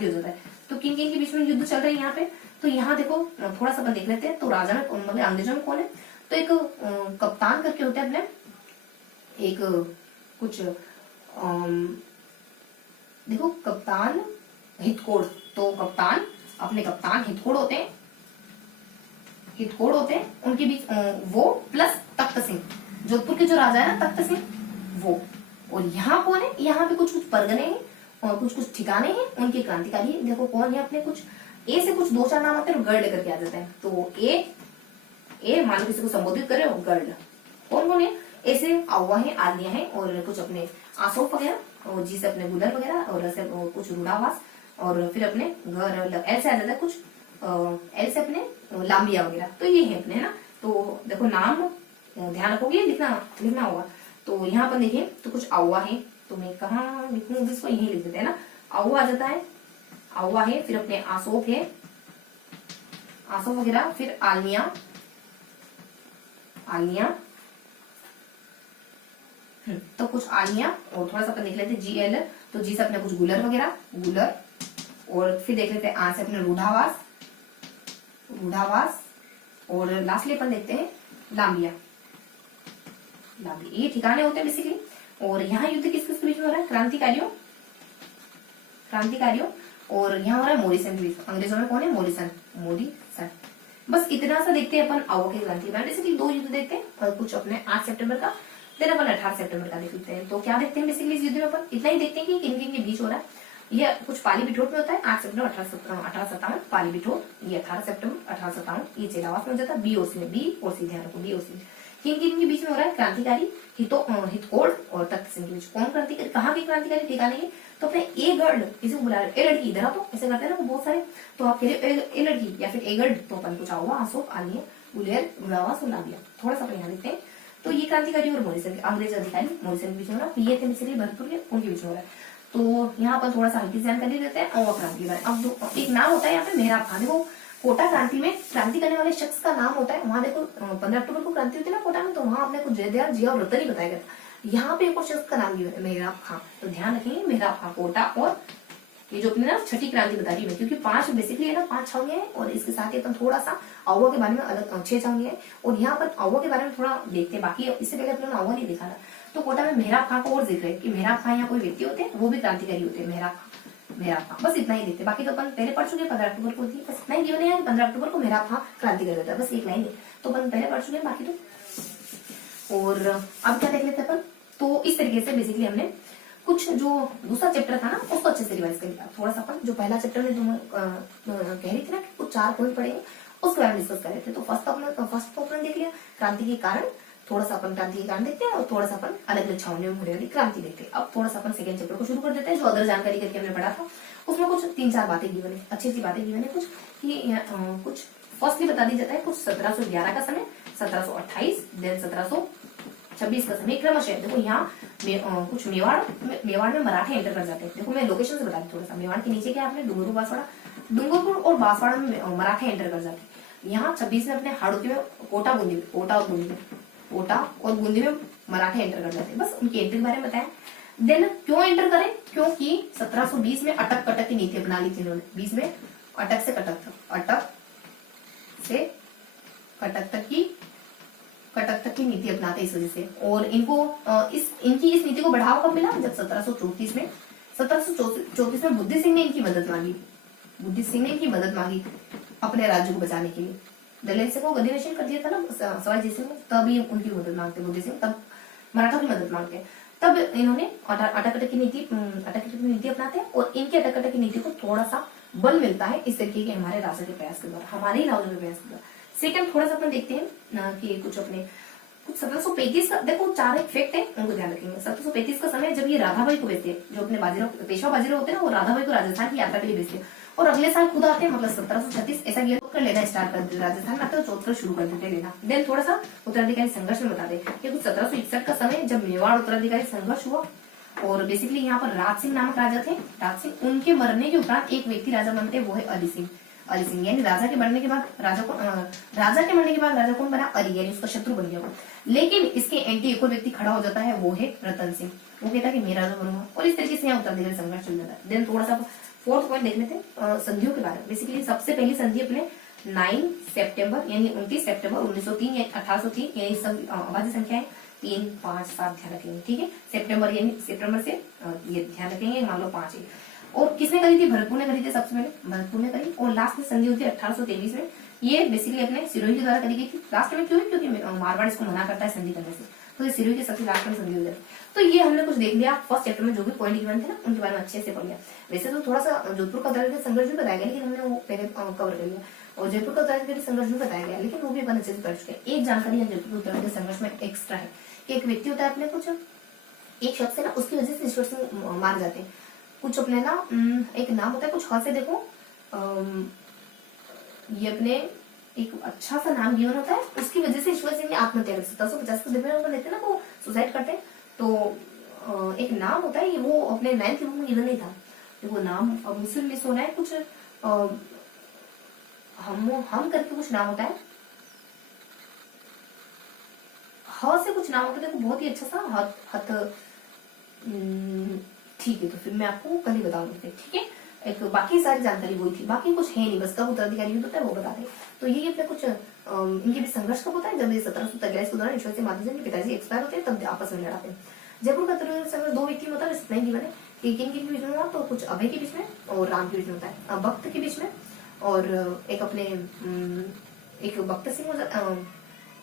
हो जाता है। तो किन किन के बीच में युद्ध चल रहा है यहाँ पे, तो यहाँ देखो थोड़ा सा अपन देख लेते हैं। तो राजा में मतलब अंग्रेजों में कौन है, तो एक कप्तान करके होते हैं अपने, एक कुछ देखो कप्तान हितकोड़, तो कप्तान हितकोड़ होते हैं उनके बीच वो प्लस तख्त सिंह, जोधपुर के जो राजा है ना तख्त सिंह वो। और यहाँ कौन है, यहाँ पे कुछ परगने हैं और कुछ ठिकाने हैं उनके क्रांतिकारी। देखो कौन है अपने, कुछ ए से कुछ 2-4 नाम आते हैं और गर्ड करके आ जाते हैं। तो ए मान लो किसी को संबोधित करे हो, गर्ड। कौन कौन है, ए से आउवा है, आलिया है, और कुछ अपने आसोप वगैरह, और जी से अपने गुलर वगैरह, और से कुछ रूढ़ावास, और फिर अपने घर एल से आ जाता है कुछ, एल से अपने लांबिया वगैरह। तो ये है अपने, है ना। तो देखो नाम ध्यान रखोगे, लिखना होगा। तो यहाँ पर देखिए तो कुछ आउवा है, तो मैं कहाँ लिखूँ इसको, यही लिख देते हैं ना। आउवा आ जाता है, आउवा है, फिर अपने आसोप है, आसोप वगैरह, फिर आलिया, तो कुछ आलिया, और थोड़ा सा अपन देख लेते हैं जी एल, तो जी से अपने कुछ गुलर वगैरह, गुलर, और फिर देख लेते हैं आ से अपने रूढ़ावास, और लास्टली अपन देखते हैं लांबिया। ये ठिकाने होते हैं बेसिकली। और यहाँ युद्ध किस किस के बीच में हो रहा है, क्रांतिकारियों, और यहाँ हो रहा है मोरिसन के बीच। अंग्रेजों में कौन है, मोरिसन। बस इतना सा देखते हैं अपन आउवा की क्रांति में। बेसिकली 2 युद्ध देखते हैं, और कुछ अपने 8 सितंबर का, फिर अपन 18 सितंबर का देख लेते हैं। तो क्या देखते हैं बेसिकली इस युद्ध में अपन, इतना ही देखते हैं कि किन किन के बीच हो रहा है। ये कुछ पाली बिठोट में होता है 8 सितंबर 1857, पाली बिठोट। ये 18 सितंबर 1857 ये चेलावास में हो जाता है, बीओसी में, बीओसी ध्यान रखो, बीओसी। किन किन के बीच में हो रहा है, क्रांतिकारी हितकोड़ और तख्त सिंह के बीच। कौन क्रांतिकारी, कहाँ के क्रांतिकारी ठिकाने के, तो अपने ए गर्ड, किसी को बुला रहे, ए लड़की इधर आ, तो ऐसे करते हैं ना बहुत सारे। तो आप कह रहे ए लड़की या फिर ए गर्ड, तो अपन कुछ आउवा, आसोप, आलिया, गुलेर, रूढ़ावास और लांबिया। थोड़ा सा अपन यहाँ देखते हैं। तो ये क्रांतिकारी और मोरिसन, अंग्रेज अधिकारी मोरिसन के बीच में हो रहा है। ये थे बेसिकली भरतपुर के, उनके बीच में हो रहा है। तो यहाँ पर थोड़ा सा हल्की जानकारी देते हैं आउवा क्रांति में। अब एक नाम होता है यहाँ पे मेहराब खां। देखो कोटा क्रांति में क्रांति करने वाले शख्स का नाम होता है, वहां देखो 15 अक्टूबर को क्रांति होती है ना कोटा में, तो वहां अपने को जयदयाल जिया और रतन ही बताया गया। यहाँ पे एक और शख्स का नाम भी है मेहराब खां, तो ध्यान रखेंगे मेहराब खां, कोटा। और ये जो अपने ना छठी क्रांति बता रही है, क्योंकि 5 बेसिकली है ना 5 छावनियां हैं, और इसके साथ ही अपन थोड़ा सा आउवा के बारे में अलग 6 छावनियां हैं। और यहाँ पर आउवा के बारे में थोड़ा देखते हैं, बाकी इससे पहले अपने आउवा नहीं देखा था। तो कोटा में मेहराब खां को और जिक्र है कि मेहराब खां यहाँ कोई व्यक्ति होते हैं, वो भी क्रांतिकारी होते हैं, मेहराब खां, बस इतना ही देते। बाकी तो अपन पहले पढ़ चुके 15 अक्टूबर को होती है, बस इतना ही गिवन है कि 15 अक्टूबर को मेहराब खां क्रांतिकारी होता है, बस एक लाइन है, तो अपन पहले पढ़ चुके हैं। बाकी तो और अब क्या देख लेते हैं अपन, तो इस तरीके से बेसिकली हमने कुछ जो दूसरा चैप्टर था ना उसको अच्छे से रिवाइज कर लिया। थोड़ा सा अपन जो पहला चैप्टर में तुम कह रही थी ना कि कुछ 4 पॉइंट पढ़ेंगे, उसके बारे में डिस्कस कर रहे थे। तो फर्स्ट तो अपन देख लिया क्रांति के कारण, थोड़ा सा अपन क्रांति के कारण देखते हैं और थोड़ा सा अपन अलग अलग छावनियों में होने वाली क्रांति देखते हैं। अब थोड़ा सा अपन सेकंड चैप्टर को शुरू कर देते हैं, जो अदर जानकारी करके हमने पढ़ा था उसमें कुछ 3-4 बातें गिवन है, अच्छी बातें गिवन है कुछ कि कुछ फर्स्टली बता दी जाता है कुछ 1711 का समय, 1728, देन 1726 का समय क्रमशः। देखो यहाँ कुछ मेवाड़ में मराठे एंटर कर जाते हैं। देखो मैं लोकेशन से बता दी थोड़ा सा, मेवाड़ के नीचे क्या आपने डूंगरपुर और बांसवाड़ा में मराठे एंटर कर जाते हैं। यहाँ 26 में अपने हाड़ोती में कोटा और बूंदी में मराठे एंटर कर जाते हैं। बस उनकी एंट्री के बारे में बताया। देन क्यों एंटर करें, क्योंकि 1720 में अटक कटक की नीति अपना ली थी इन्होंने। 20 में अटक से कटक तक की नीति अपनाते इस वजह से। और इनको इनकी इस नीति को बढ़ावा कब मिला, जब 1734 में बुद्धि सिंह ने इनकी मदद मांगी अपने राज्य को बचाने के लिए। दलेर सिंह को गद्दी नशीन कर दिया था ना सवाई जय सिंह, तभी उनकी मदद मांगते बुद्धि सिंह, तब मराठा की मदद मांगते हैं। तब इन्होंने अटक की नीति अपनाते हैं और इनके अटक की नीति को थोड़ा सा बल मिलता है इस तरीके के हमारे राजा के प्रयास के द्वारा, हमारे ही राजा के प्रयास के द्वारा। सेकंड थोड़ा सा अपन देखते हैं कि कुछ 1735 का, देखो 4 एक फैक्ट है उनको ध्यान रखेंगे। 1735 का समय जब ये राधाबाई को भेजते हैं, जो अपने पेशवा बाजीराव होते हैं ना, वो राधाबाई को राजस्थान की यात्रा के लिए भेजते हैं और अगले साल खुद आते हैं, मतलब 1736 ऐसा कर लेना स्टार्ट कर देते, राजस्थान में आते हैं चौथ कर शुरू कर देते लेना। देन थोड़ा सा उत्तराधिकारी संघर्ष में बता दे कि कुछ 1761 का समय जब मेवाड़ उत्तराधिकारी संघर्ष हुआ और बेसिकली यहाँ पर राज सिंह नामक राजा थे। राज सिंह, उनके मरने के उपरांत एक व्यक्ति राजा बनते हैं, वो है अली सिंह। यानी राजा के मरने के बाद राजा कौन बना, अली, यानी उसका शत्रु बन गया वो। लेकिन इसके एंटी एक और व्यक्ति खड़ा हो जाता है, वो है रतन सिंह। वो कहता है कि मैं राजा बनूंगा और इस तरीके से यहाँ उत्तराधिकारी संघर्ष चल जाता है। देन थोड़ा सा फोर्थ पॉइंट देख लेते हैं संधियों के बारे में। बेसिकली सबसे पहली संधि अपने 9 सितंबर यानी 29 सितंबर 1903 या 1803, यानी सब आबादी संख्या है 3, 5, 7 ध्यान रखेंगे, ठीक है। सितंबर से ये ध्यान रखेंगे, मान लो 5 है। और किसने करी थी, भरतपुर ने करी थी सबसे पहले, भरतपुर ने करी। और लास्ट में संधि होती है 1823 में, ये बेसिकली अपने सिरोही के द्वारा करी गई थी। लास्ट में क्यों है, क्योंकि मारवाड़ इसको मना करता है संधि करने से, तो ये सिरोही के सबसे लास्ट में संधि हो जाती है। तो ये हमने कुछ देख लिया फर्स्ट चैप्टर में, जो भी पॉइंट गिवन थे ना उनके बारे में अच्छे से पढ़ लिया। वैसे तो थोड़ा सा जोधपुर का उत्तराधिकारी संघर्ष भी बताया गया, लेकिन हमने वो पहले कवर कर लिया, और जयपुर का उत्तराधिकारी संघर्ष भी बताया गया, लेकिन वो भी अपन अच्छे से पढ़ चुके हैं। एक जानकारी है जयपुर उत्तराधिकारी संघर्ष में एक्स्ट्रा है कि एक व्यक्ति होता है अपने, कुछ एक शख्स है ना, उसकी वजह से ईश्वर सिंह मार जाते हैं। कुछ अपने ना एक नाम होता है कुछ हाथ से, देखो ये अपने एक अच्छा सा नाम गिवन होता है, उसकी वजह से ईश्वर सिंह ने आत्महत्या कर 1750 को लेते ना, वो सुसाइड करते हैं। तो एक नाम होता है, वो अपने 9th की बुक में गिवन नहीं था, वो नाम अब मुझसे मिस होना है, कुछ हम करके कुछ नाम होता है, ह से कुछ नाम होता है, देखो बहुत ही अच्छा सा हथ, ठीक है। तो फिर मैं आपको कल ही बताऊंगी, ठीक है। एक बाकी सारी जानकारी वही थी, बाकी कुछ है नहीं, बस कब उत्तराधिकारी होता है वो बता दे। तो ये अपने कुछ इनके भी संघर्ष कब होता है, जब ये 1743 के दौरान ईश्वर सिंह माधोजी के पिताजी एक्सपायर होते हैं, तब आपस में लड़ाते हैं। जयपुर का उत्तराधिकारी संघर्ष 2 व्यक्ति में होता है, इतना ही गिवन है कि किन के बीच में हुआ, तो कुछ अभय के बीच में और राम के बीच में होता है, भक्त के बीच में, और एक अपने एक भक्त सिंह हो जाता,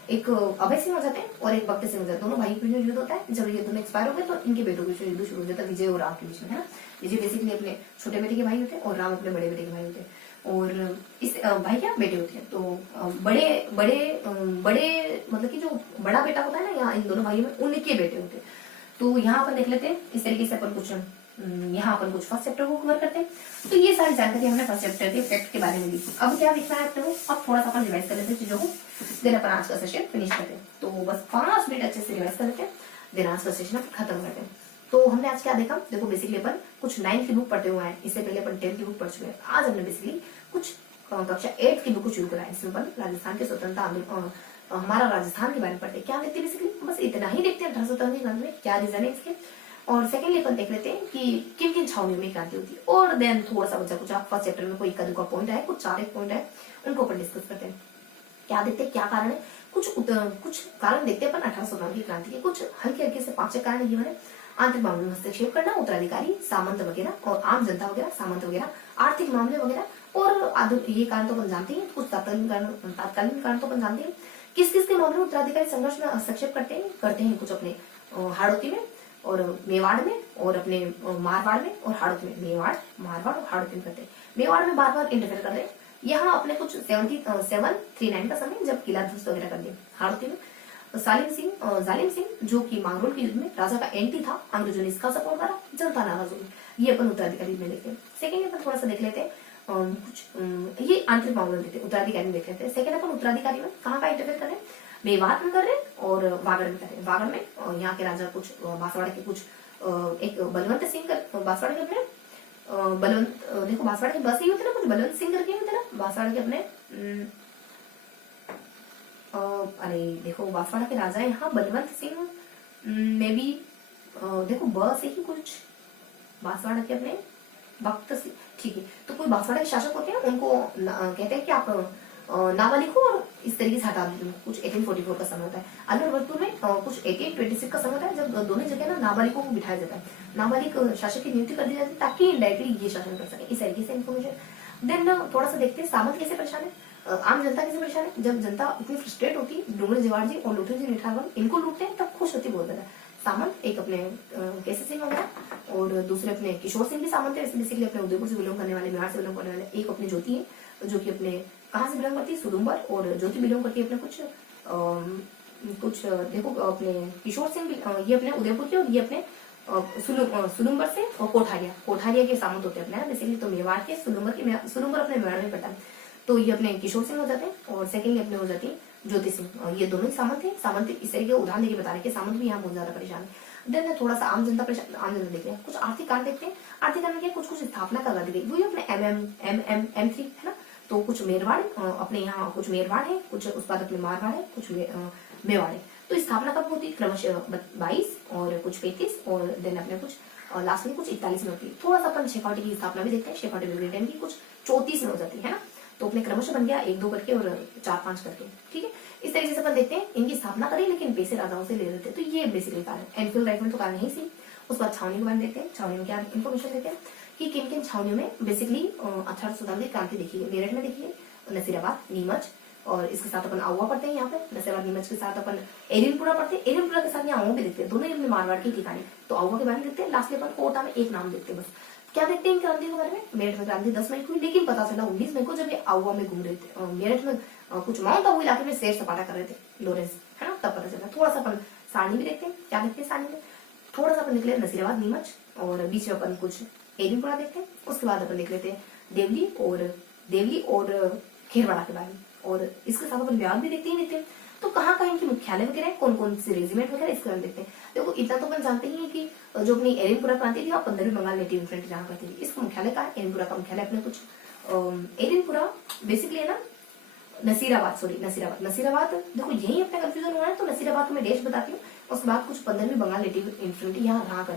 एक अभय सिंह हो जाते हैं और एक भक्त सिंह हो जाते हैं, दोनों भाई के बीच में युद्ध होता है। जब ये दोनों एक्सपायर हो गए तो इनके बेटों के बीच में युद्ध शुरू हो जाता है, विजय और राम के बीच में, है ना। विजय बेसिकली अपने छोटे बेटे के भाई होते हैं और राम अपने बड़े बेटे के भाई होते हैं, और इस भाई क्या बेटे होते हैं। तो बड़े मतलब कि जो बड़ा बेटा होता है ना यहाँ इन दोनों भाइयों में, उनके बेटे होते हैं। तो यहाँ अपन देख लेते हैं इस तरीके से, अपन कुछ यहाँ अपन कुछ फर्स्ट चैप्टर को कवर करते हैं। तो ये सारी जानकारी हमने फर्स्ट चैप्टर के फैक्ट के बारे में दी। अब क्या देखना है अपने को, अब थोड़ा सा अपन रिवाइज कर लेते हैं चीजों को, देन अपन आज का सेशन फिनिश करते हैं। तो बस 5 मिनट अच्छे से रिवाइज कर लेते हैं, देन आज का सेशन खत्म करते हैं। तो हमने आज क्या देखा, देखो बेसिकली अपन कुछ 9th की बुक पढ़ते हुए हैं, इससे पहले अपन 10th की बुक पढ़ चुके हैं। आज हमने बेसिकली कुछ कक्षा 8th की बुक को शुरू करा है, इसमें अपन राजस्थान के स्वतंत्रता आंदोलन, हमारा राजस्थान के बारे में पढ़ते हैं। क्या देखते हैं बेसिकली, बस इतना ही देखते हैं 1857 में क्या रीजन है इसके। और सेकेंडली अपन देख लेते हैं कि किन किन छावनियों में क्रांति होती है, और देन थोड़ा सा बचा कुछ फर्स्ट चैप्टर में कोई इक्का दुक्का पॉइंट है, कुछ 4 एक पॉइंट है, उनको अपन डिस्कस करते हैं। क्या देखते हैं, क्या कारण है, कुछ कारण देखते हैं अपन 1859 की क्रांति के। कुछ हल्के हल्के से 5 कारण है। जीवन आंतरिक मामलों में हस्तक्षेप करना, उत्तराधिकारी, सामंत वगैरह और आम जनता वगैरह, सामंत वगैरह, आर्थिक मामले वगैरह और ये कारण तो अपन जानते हैं। कुछ तात्कालीन कारण तो अपन जानते हैं। किस किस के मामले में उत्तराधिकारी संघर्ष में हस्तक्षेप करते हैं कुछ अपने हाड़ौती में और मेवाड़ में और अपने मारवाड़ में और हाड़ौती में। मेवाड़, मारवाड़ और हाड़ौती में करते हैं। मेवाड़ में बार बार इंटरफेयर कर रहे हैं। यहाँ अपने कुछ 739 का समय जब किला ध्वस्त वगैरह कर दिया। हाड़ौती में जालिम सिंह जो कि मांगरोल के युद्ध में राजा का एंटी था, अंग्रेजों ने इसका सपोर्ट करा, जनता नाराज होगी। ये अपन उत्तराधिकारी में देखते हैं। सेकेंड अपन थोड़ा सा देख लेते हैं कुछ ये आंतरिक मामले में देखते हैं, उत्तराधिकारी में देख लेते हैं। सेकेंड अपन उत्तराधिकारी में कहाँ का इंटरफेयर कर रहे हैं, मेवात में कर रहे हैं और वागड़ में कर रहे हैं। वागड़ में यहाँ के राजा कुछ बांसवाड़ा के कुछ एक बलवंत सिंह बांसवाड़ा के अपने बलवंत, देखो बांसवाड़ा के बस ही होते ना, कुछ बलवंत सिंह करके होते ना बांसवाड़ा के अपने अरे देखो बांसवाड़ा के राजा यहाँ बलवंत सिंह में भी देखो ब से ही कुछ बांसवाड़ा के अपने वक्त से, ठीक है। तो कोई बांसवाड़ा के शासक होते हैं, उनको कहते हैं कि आप नाबालिग हो और इस तरीके से हटा दीजिए। कुछ 1844 का समय होता है। अलीवरपुर में कुछ 1826 का समय होता है जब दोनों जगह ना नाबालिगों को बिठाया जाता है। नाबालिग शासक की नियुक्ति कर दी जाती है ताकि इनडायरेक्टली ये शासन कर सके, इस तरीके से इन्फॉर्मेशन। देन थोड़ा सा देखते हैं सामंत कैसे परेशान है, आम जनता कैसे परेशान है। जब जनता इतनी फ्रस्ट्रेट होती, डोंगरी जवाहर जी और लुथुर जी निठारवन इनको लूटते हैं तब खुश होती बहुत ज्यादा। सामंत एक अपने केसी सिंह वगैरह और दूसरे अपने किशोर सिंह भी सामंत है, बेसिकली अपने उदयपुर से बिलोंग करने वाले, बिहार से बिलोंग करने वाले। एक अपने ज्योति है जो कि अपने कहाँ से बिलोंग करती है, सुदुम्बर, और ज्योति बिलोंग करती है अपने कुछ देखो अपने किशोर सिंह ये अपने उदयपुर के और ये अपने सुदुम्बर से और कोठारिया के सामंत होते हैं अपने बेसिकली। तो मेवाड़ के सुदुम्बर अपने मेवाड़ में पड़ता है, तो ये अपने किशोर सिंह हो जाते हैं और सेकेंडली अपने हो जाती है ज्योति सिंह। ये दोनों ही सामंत है। सामंत इस तरीके उदाहरण देके बता रहे कि सामंत भी यहाँ बहुत ज्यादा परेशान है। देन थोड़ा सा आम जनता देखते हैं। कुछ आर्थिक कांड देखते हैं। आर्थिक कांड में कुछ स्थापना करवा दी गई, वही अपने M3 है ना। तो कुछ मेरवाड़ अपने यहाँ कुछ मेरवाड़ है, कुछ उसके बाद अपने मारवाड़ है, कुछ मेवाड़ है। तो स्थापना कब होती है, क्रमशः 22 और कुछ 35 और देन अपने कुछ लास्ट में कुछ 41 में होती है। थोड़ा सा अपन शेखावटी की स्थापना भी देखते हैं। शेखावटी ब्रिटेन की कुछ 34 में हो जाती है ना। तो अपने क्रमशः बन गया 1-2 करके और 4-5 करके, ठीक है। इस तरीके से अपन देखते हैं इनकी स्थापना करी लेकिन पैसे राजाओं से ले रहे थे। तो ये बेसिकली कारण है। एनफील्ड राइफल तो कारण नहीं सी। उसके बाद छावनी के बारे में देखते हैं। छावनी में क्या इन्फॉर्मेशन देते हैं कि किन किन छावनियों में बेसिकली 1857 की क्रांति देखी है। मेरठ में देखी है, नसीराबाद, नीमच और इसके साथ अपन आउवा पढ़ते हैं। यहाँ पे नसीराबाद नीमच के साथ अपन एरिनपुरा पढ़ते हैं। एरिनपुरा के साथ यहाँ आउवा भी देखते हैं। दोनों अपने मारवाड़ की ठिकाने। तो आउवा के बारे में देखते हैं। लास्ट में अपन कोटा में एक नाम देखते हैं बस। क्या देखते हैं इन क्रांति के बारे में। मेरठ में क्रांति 10 मई को हुई, लेकिन पता चला 19 मई को जब ये आउवा में घूम रहे थे। मेरठ में कुछ माउंट आबू इलाके में सैर सपाटा कर रहे थे लोरेंस, है ना, तब पता चला। थोड़ा सा अपन सारणी भी देखते हैं। क्या देखते हैं सारणी में, थोड़ा सा अपन निकले नसीराबाद, नीमच और बीच में अपन कुछ एरिनपुरा देखते हैं। उसके बाद अपन देख लेते हैं देवली और खेरवाड़ा के बारे में और इसके साथ अपन ब्याज भी देखते हैं। तो कहाँ कहाँ इनकी मुख्यालय वगैरह, कौन कौन से रेजिमेंट वगैरह, इसके बारे में देखते हैं। देखो इतना तो अपन जानते ही है कि जो अपनी एरिनपुरा क्रांति थी, 15वीं बंगाल नेटिव इन्फेंट्री जहाँ करती थी। इसका मुख्यालय कहाँ है, एरिनपुरा का मुख्यालय अपने कुछ एरिनपुरा बेसिकली है ना नसीराबाद। देखो यही अपना कंफ्यूजन हुआ है। तो नसीराबाद को मैं डेट बताती हूँ। उसके बाद कुछ 15वीं बंगाल नेटिव इन्फेंट्री यहाँ रहा कर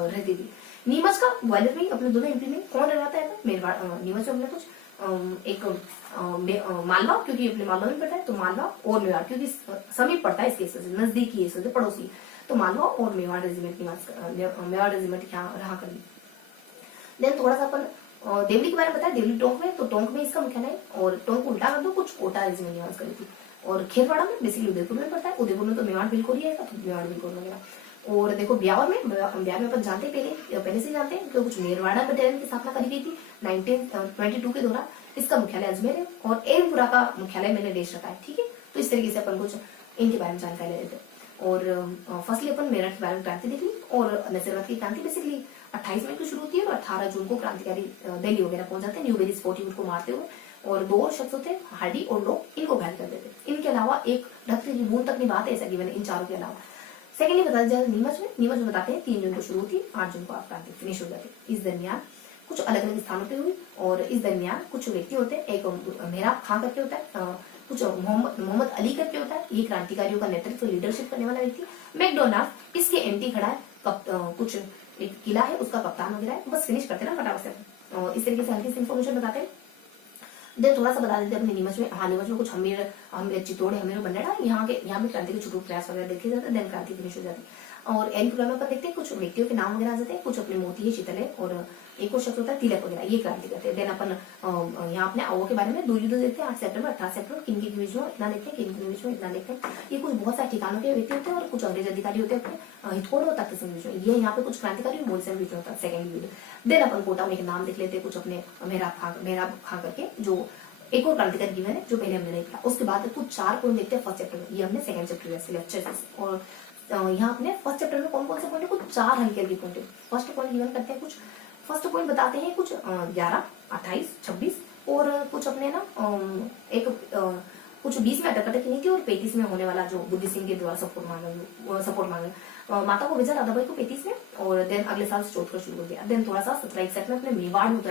रहती थी। नीमच का ग्वालियर में अपने दोनों एमपी में कौन रहता है, मेरवाड़। नीमच में अपने कुछ एक मालवा, क्योंकि अपने मालवा में पड़ता है, तो मालवा और मेवाड़ क्योंकि समीप पड़ता है, इसके नजदीकी है, पड़ोसी। तो मालवा और मेवाड़ रेजिमेंट यहाँ रहा कर ली। देन थोड़ा सा अपन देवली के बारे में बताया। देवली टोंक में, तो टोंक में इसका मुख्यालय और टोंक उल्टा कर दो, कुछ कोटा रेजिमेंट निवास करी थी। और खेरवाड़ा में बेसिकली उदयपुर में पड़ता है। उदयपुर में तो मेवाड़ बिल्कुल ही आएगा, तो मेवाड़ बिल्कुल वगैरह। और देखो ब्यावर में अपन जानते पहले से जानते हैं कि कुछ मेरवाड़ा बटालियन की स्थापना करी गई थी 1922 के दौरान। इसका मुख्यालय अजमेर है और एरनपुरा का मुख्यालय मैंने देश रखा है, ठीक है। तो इस तरीके से अपन कुछ इनके बारे में जानकारी ले लेते हैं। और फर्स्टली अपन मेरठ के बारे में क्रांति देखी और नसीराबाद की क्रांति बेसिकली 28 मई को शुरू होती है और 18 जून को क्रांतिकारी दिल्ली वगैरह पहुंच जाते हैं न्यूबेरीज फोर्ट को मारते हुए। और 2 शख्स होते हैं, हार्डी और लोग, इनको घायल कर देते हैं। इनके अलावा एक रक्त की बूंद तक नहीं बात है, ऐसा गिवन है इन चारों के अलावा। सेकेंडली बताया जाए नीमच में बताते हैं 3 जून को शुरू होती है, 8 जून को क्रांति फिनिश हो जाती है। इस दरमियान कुछ अलग अलग स्थानों पे हुई और इस दरमियान कुछ व्यक्ति होते हैं। एक मेहराब खां करके होता है, कुछ मोहम्मद अली करके होता है, ये क्रांतिकारियों का नेतृत्व लीडरशिप करने वाला व्यक्ति। मैकडोनाल्ड इसके एंटी खड़ा है, कुछ एक किला है उसका कप्तान वगैरह है। बस फिनिश करते ना फटाफट से। इस तरीके से हल्की सी इन्फॉर्मेशन बताते हैं। देन थोड़ा सा बता देते अपने नीमच में। हाँ, नीमच में कुछ हमीर चित्तौड़ हमीर बंडेड़ा, यहाँ भी क्रांति के छोटे प्रयास वगैरह देखे जाते हैं। देन क्रांति फिनिश हो जाती है। और एन प्रोग्राम में अपन देखते हैं कुछ व्यक्तियों के नाम वगैरह आ जाते हैं, कुछ अपने मोती है, शीतल है, और एक और शब्द होता है तिलक वगैरह, ये क्रांति करते हैं। देन अपन यहाँ अपने आओ के बारे में 2 युद्ध देखते हैं, 8 सितंबर 18 सितंबर, किन के बीच में इतना देखते हैं, किन के बीच में इतना देखते हैं। ये कुछ बहुत सारे ठिकानों के व्यक्ति होते हैं और कुछ अंग्रेज अधिकारी होते हैं अपने हितकोड़ और तख्त सिंह बीच में। ये यहाँ पे कुछ क्रांतिकारी मोलसन बीच में होता है, सेकंड युद्ध। देन अपन कोटा में एक नाम देख लेते हैं, कुछ अपने मेहराब खां करके, जो एक और क्रांतिकारी गिवन है जो पहले हमने नहीं पढ़ा। उसके बाद कुछ 4 पॉइंट देखते हैं फर्स्ट चैप्टर में, ये हमने सेकंड चैप्टर में सिलेक्ट अच्छे से। और यहाँ अपने फर्स्ट चैप्टर में कौन कौन से पॉइंट है, कुछ 4 हल्के हल्के पॉइंट है। फर्स्ट पॉइंट गिवन करते हैं, कुछ फर्स्ट पॉइंट बताते हैं कुछ 11, 28, 26 और कुछ अपने ना कुछ 20 में अटक की नीति और 35 में होने वाला जो बुद्धि सिंह के द्वारा सपोर्ट मांगे माता को भेजा राधाबाई को 35 में, और देन अगले साल से 14 का शुरू हो गया। देन थोड़ा सा 1761 में अपने मेवाड़ में उतर